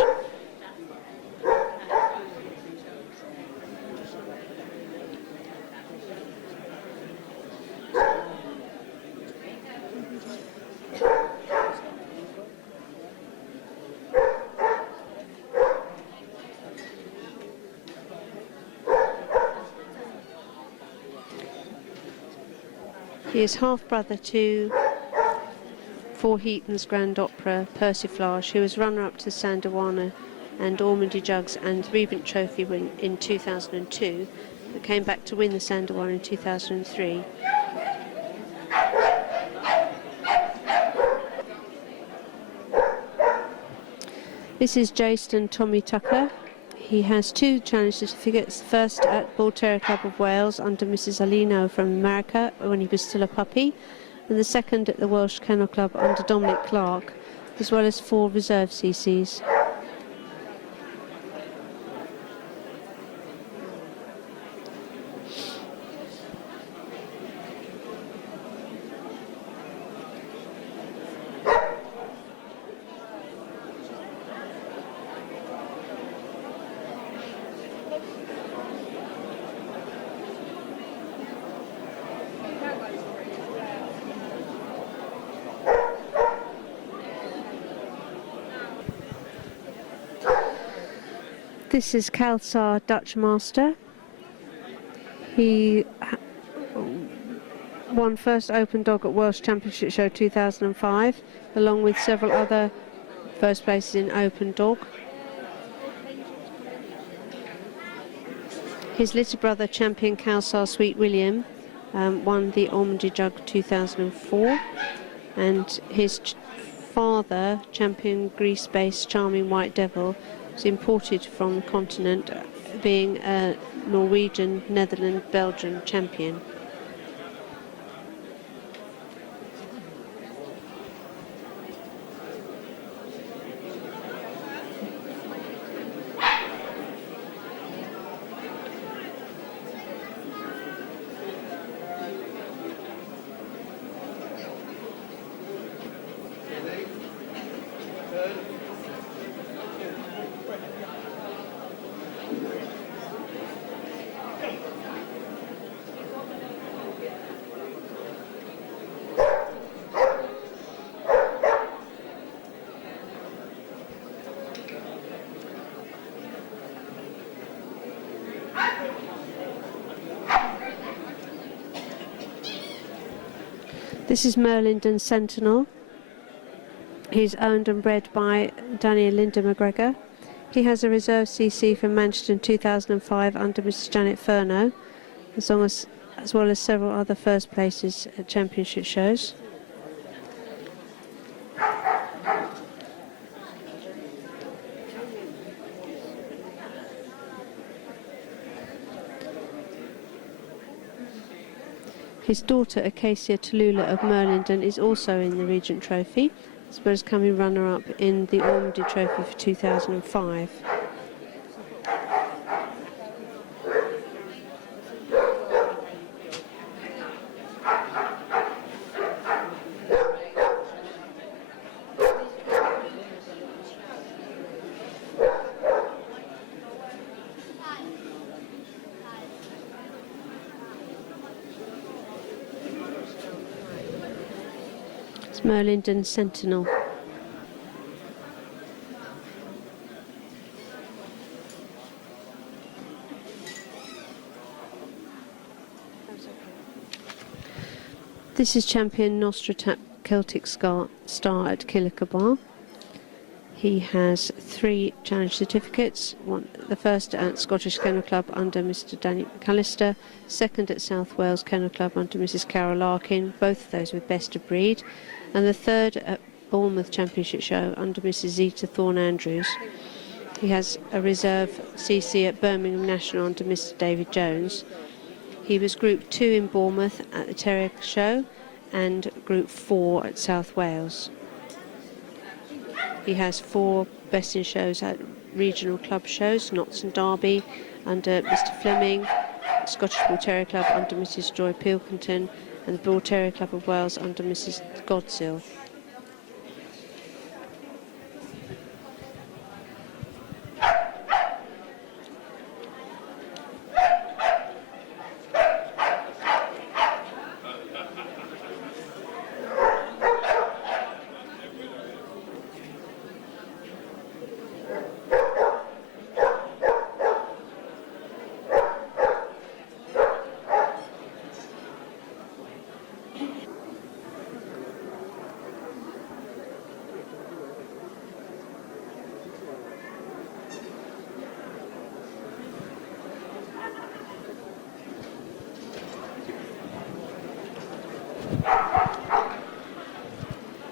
He is half-brother to For Heaton's Grand Opera, Persiflage, who was runner-up to Sandawana and Ormondy Jugs and Regent Trophy in 2002, but came back to win the Sandawana in 2003. This is Jaston Tommy Tucker. He has 2 challenge certificates, first at Bull Terrier Club of Wales under Mrs. Alino from America when he was still a puppy, and the second at the Welsh Kennel Club under Dominic Clark, as well as 4 reserve CCs. This is Kalsar Dutch Master. He won first open dog at Welsh Championship Show 2005, along with several other first places in open dog. His little brother, Champion Kalsar Sweet William, won the Ormondy Jug 2004, and his father, Champion Grease-based Charming White Devil, was imported from the continent, being a Norwegian, Netherlands, Belgian champion. This is Merlington Sentinel. He's owned and bred by Danny and Linda McGregor. He has a reserve CC from Manchester in 2005 under Mrs. Janet Furno, as well as several other first places at championship shows. His daughter, Acacia Tallulah of Merlington, is also in the Regent Trophy, as well as coming runner-up in the Ormondy Trophy for 2005. Merlington Sentinel. This is champion Nostratap Celtic Star at Killicabar. He has 3 challenge certificates. The first at Scottish Kennel Club under Mr. Daniel McAllister, second at South Wales Kennel Club under Mrs. Carol Larkin, both of those with best of breed, and the third at Bournemouth Championship Show under Mrs. Zita Thorne Andrews. He has a reserve CC at Birmingham National under Mr. David Jones. He was Group 2 in Bournemouth at the Terrier Show and Group 4 at South Wales. He has 4 best in shows at regional club shows, Notts and Derby under Mr. Fleming, Scottish Bull Terrier Club under Mrs. Joy Pilkington, and the Bull Terrier Club of Wales under Mrs. Godsill.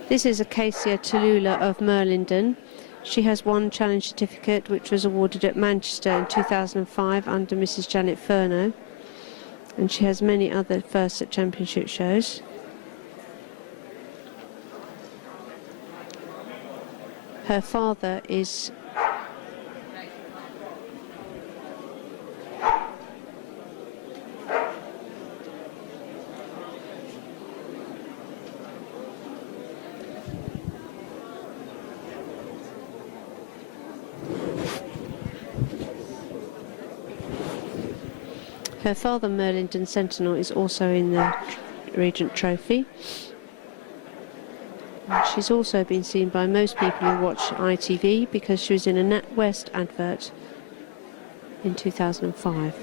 This is Acacia Tallulah of Merlington. She has 1 challenge certificate which was awarded at Manchester in 2005 under Mrs. Janet Furno, and she has many other firsts at championship shows. Her father is Merlington Sentinel is also in the Regent Trophy. And she's also been seen by most people who watch ITV because she was in a NatWest advert in 2005.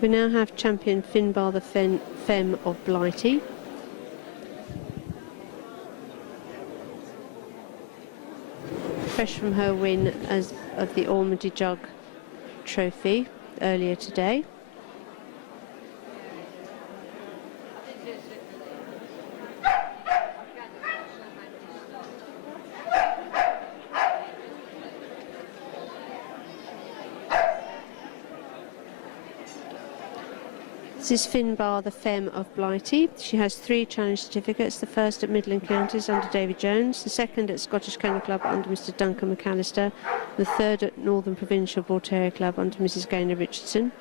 We now have champion Finbar the Femme of Blighty. Fresh from her win of the Ormondy Jug Trophy earlier today. This is Finbar the Femme of Blighty. She has 3 challenge certificates, the first at Midland Counties under David Jones, the second at Scottish Kennel Club under Mr. Duncan McAllister, the third at Northern Provincial Bull Terrier Club under Mrs. Gaynor Richardson.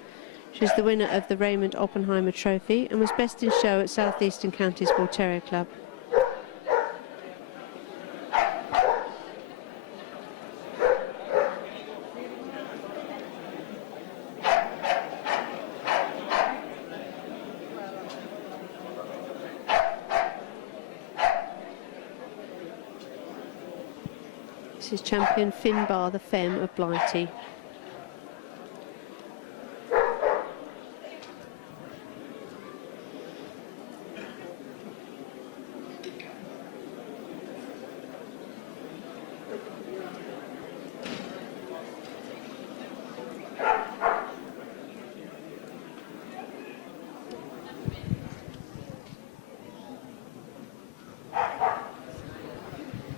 She is the winner of the Raymond Oppenheimer Trophy and was best in show at South Eastern Counties Bull Terrier Club. This is champion Finbar the Femme of Blighty.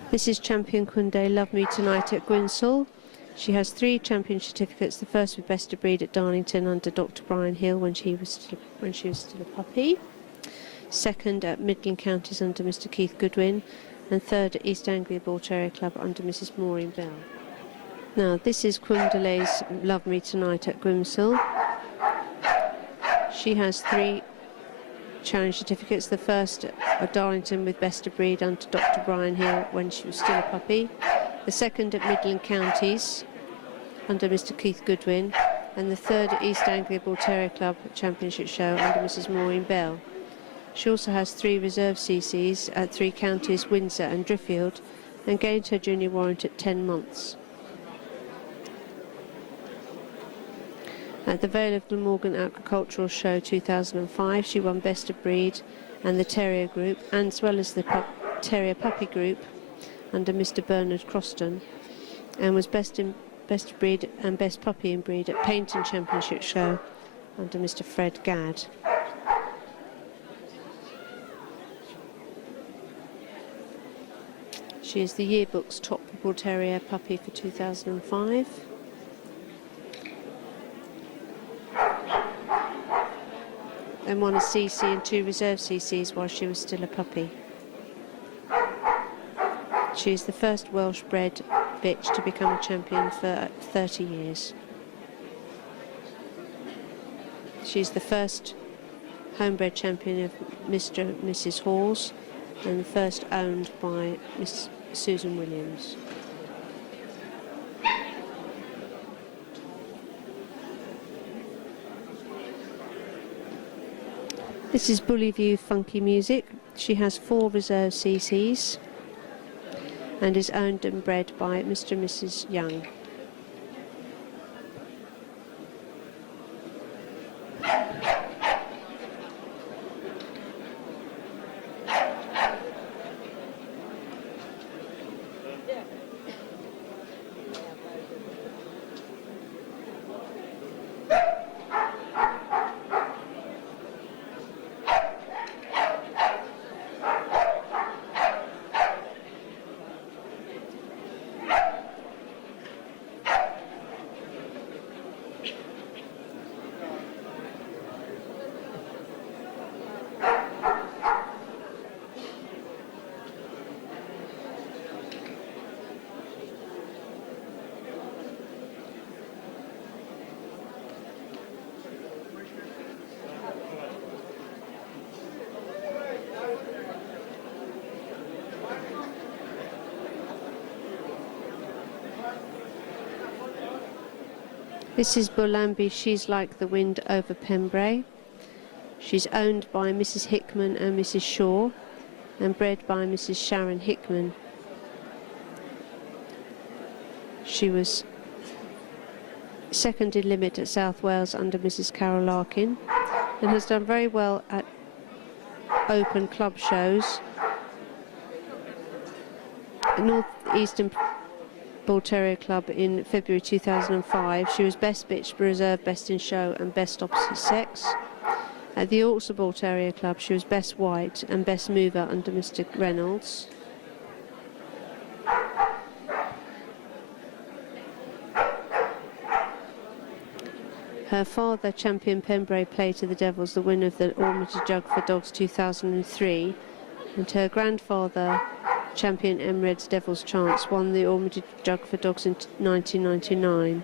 This is champion Kunde Love Me Tonight at Gwinsall. She has 3 champion certificates, the first with best of breed at Darlington under Dr. Brian Hill when she was still a puppy, second at Midland Counties under Mr. Keith Goodwin, and third at East Anglia Bull Terrier Club under Mrs. Maureen Bell. Now this is Kunde's Love Me Tonight at Grimsall. She has 3 challenge certificates, the first at Darlington with best of breed under Dr. Brian Hill when she was still a puppy, the second at Midland Counties under Mr. Keith Goodwin, and the 3rd East Anglia Bull Terrier Club Championship Show under Mrs. Maureen Bell. She also has 3 reserve CCs at 3 counties, Windsor and Driffield, and gained her junior warrant at 10 months. At the Vale of Glamorgan Agricultural Show 2005, she won Best of Breed and the Terrier Group, as well as the Terrier Puppy Group under Mr. Bernard Croston, and was Best of Breed and Best Puppy in Breed at Paynton Championship Show under Mr. Fred Gadd. She is the yearbook's top Bull Terrier puppy for 2005. And won a CC and 2 reserve CCs while she was still a puppy. She is the first Welsh bred bitch to become a champion for 30 years. She's the first homebred champion of Mr. and Mrs. Halls, and the first owned by Miss Susan Williams. This is Bully View Funky Music. She has 4 reserve CCs and is owned and bred by Mr. and Mrs. Young. This is Bullamby, She's Like the Wind over Pembrey. She's owned by Mrs. Hickman and Mrs. Shaw and bred by Mrs. Sharon Hickman. She was second in limit at South Wales under Mrs. Carol Larkin and has done very well at open club shows. North Eastern Bull Terrier Club in February 2005. She was Best Bitch, Reserve, Best in Show and Best Opposite Sex. At the Yorkshire Bull Terrier Club she was Best White and Best Mover under Mr. Reynolds. Her father, Champion Pembrey, played to the Devils, the winner of the Ormond Jug for Dogs 2003, and her grandfather, Champion Emred's Devil's Chance, won the Ormond Jug for Dogs in 1999.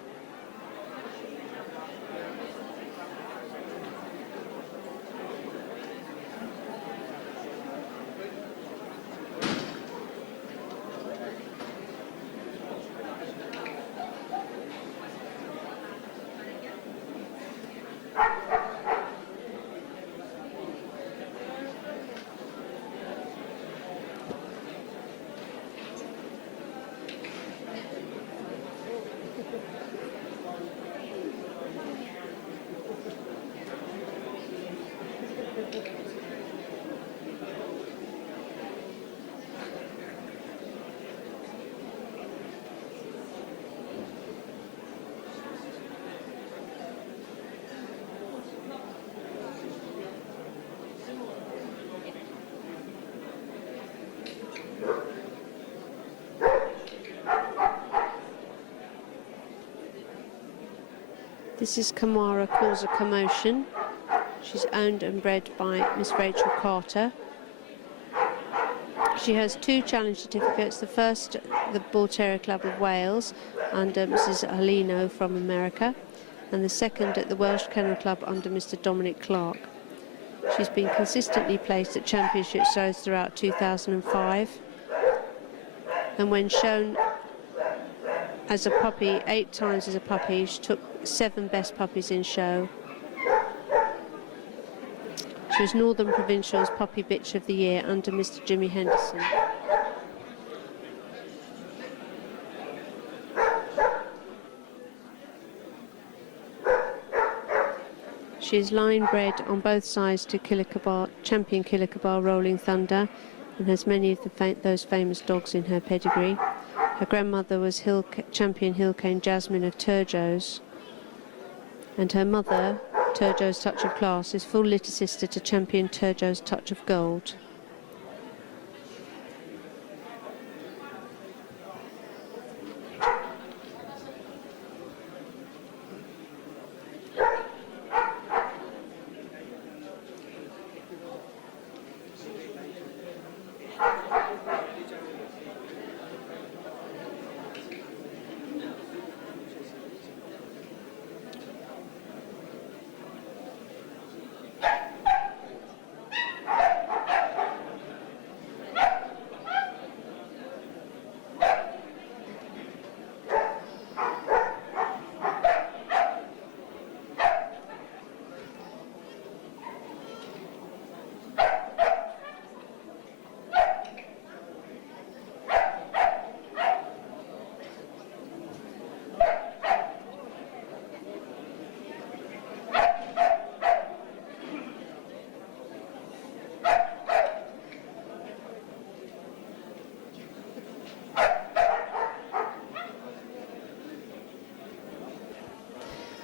This is Kamara Cause a Commotion. She's owned and bred by Miss Rachel Carter. She has 2 challenge certificates. The first, the Bull Terrier Club of Wales under Mrs. Alino from America, and the second at the Welsh Kennel Club under Mr. Dominic Clark. She's been consistently placed at championship shows throughout 2005, and when shown as a puppy, 8 times as a puppy. She took 7 best puppies in show. She was Northern Provincial's Puppy Bitch of the Year under Mr. Jimmy Henderson. She is line bred on both sides to champion Killer Kabar Rolling Thunder, and has many of those famous dogs in her pedigree. Her grandmother was champion Hillcane Jasmine of Turjo's, and her mother, Turjo's Touch of Class, is full litter sister to champion Turjo's Touch of Gold.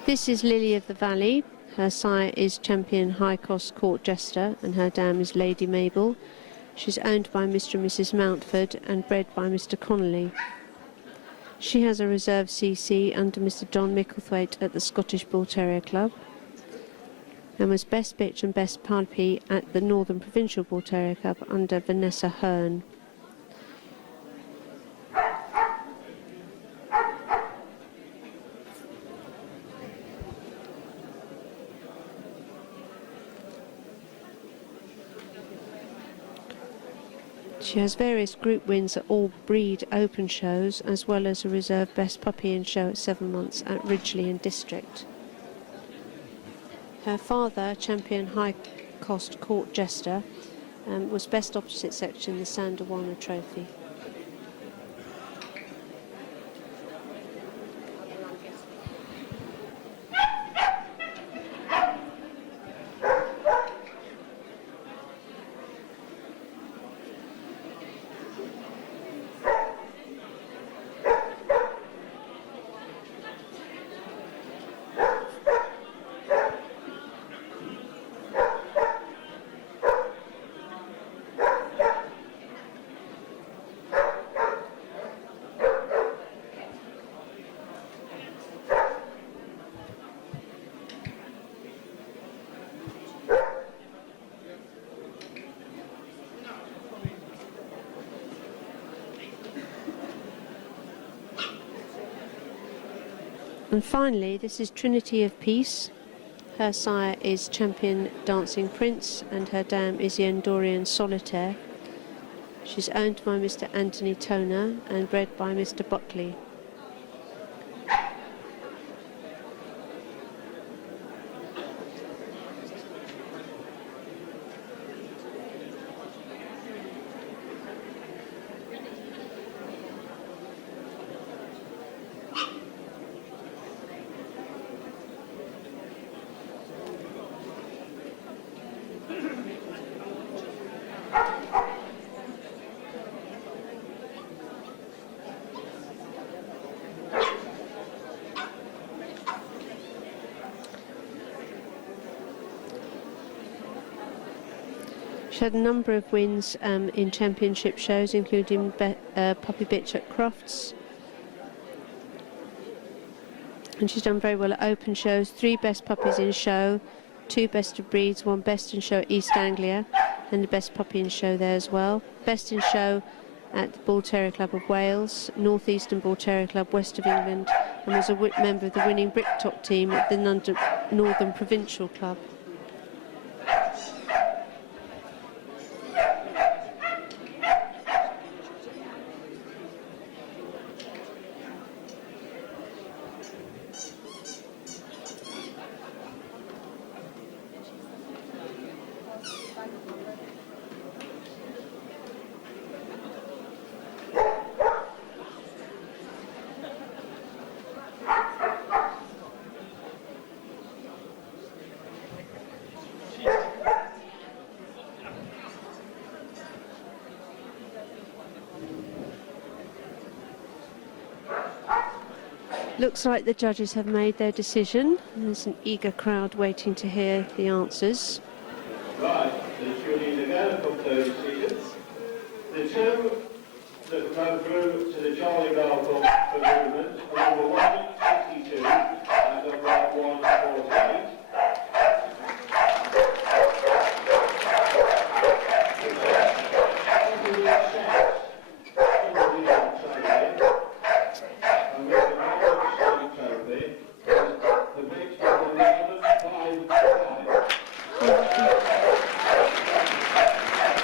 This is Lily of the Valley. Her sire is champion High Cost Court Jester, and her dam is Lady Mabel. She's owned by Mr. and Mrs. Mountford and bred by Mr. Connolly. She has a reserve CC under Mr. John Micklethwaite at the Scottish Bull Terrier Club, and was best bitch and best puppy at the Northern Provincial Bull Terrier Club under Vanessa Hearn. She has various group wins at all breed open shows, as well as a reserve best puppy in show at 7 months at Ridgely and District. Her father, champion High Cost Court Jester, was best opposite section in the Sanderwana Trophy. And finally, this is Trinity of Peace. Her sire is champion Dancing Prince, and her dam is the Endorian Solitaire. She's owned by Mr. Anthony Toner and bred by Mr. Buckley. She had a number of wins in championship shows, including Puppy Bitch at Crofts. And she's done very well at open shows, 3 best puppies in show, 2 best of breeds, 1 best in show at East Anglia, and the best puppy in show there as well. Best in show at the Bull Terrier Club of Wales, North Eastern Bull Terrier Club, West of England, and was a member of the winning Bricktop team at the Northern Provincial Club. Looks like the judges have made their decision. There's an eager crowd waiting to hear the answers. Right, the jury are going to put their decisions. The two that go through to the Charlie Bell Cup for movement are number 162 and number 148.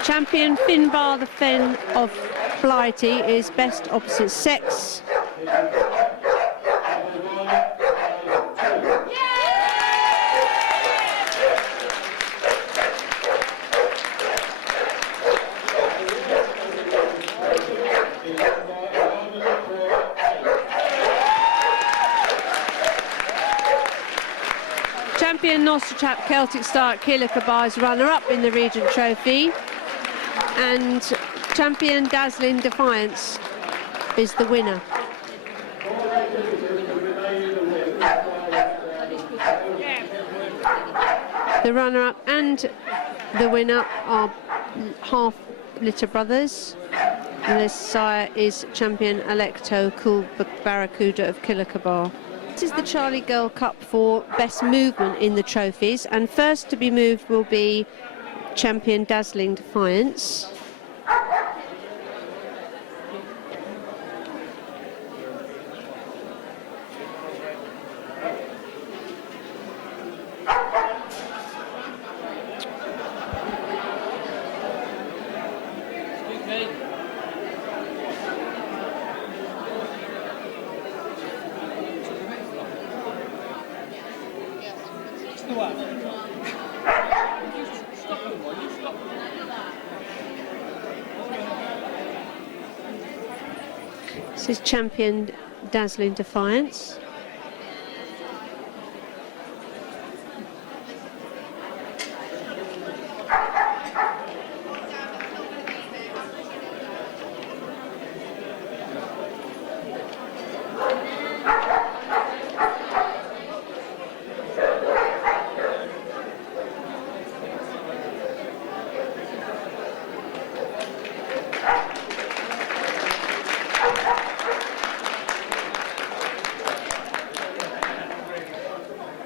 Champion Finbar the Fen of Blighty is best opposite sex. Champion Nostrachap Celtic Star Killicabar is runner-up in the Regent Trophy. And Champion Dazzling Defiance is the winner. The runner-up and the winner are half-litter brothers. And their sire is Champion Electo Cool Barracuda of Killicabar. This is the Charlie Girl Cup for best movement in the trophies. And first to be moved will be Champion Dazzling Defiance. This is Champion Dazzling Defiance.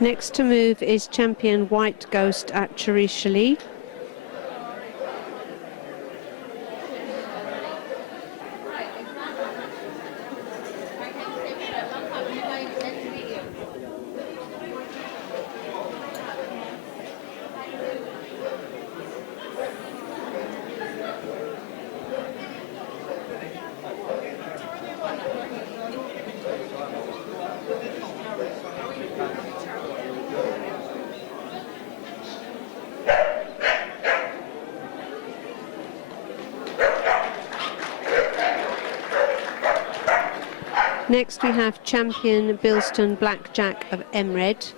Next to move is Champion White Ghost at Charishali. Next we have Champion Bilston Blackjack of Emred.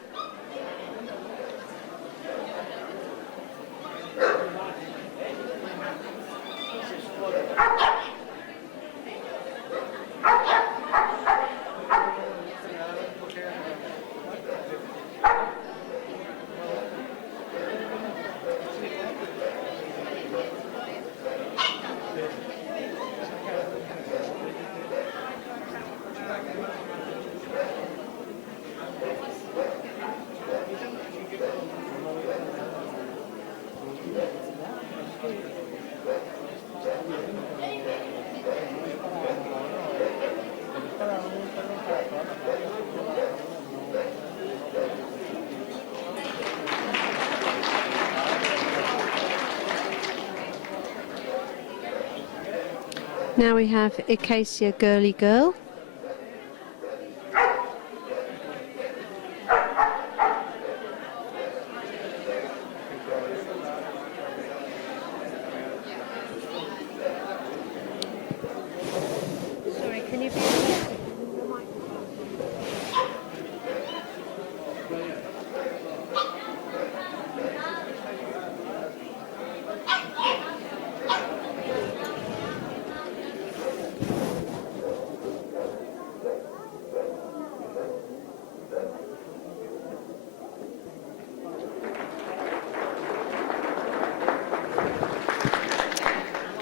Now we have Acacia Girly Girl. Sorry, can you be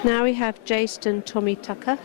Now we have Jason Tommy Tucker.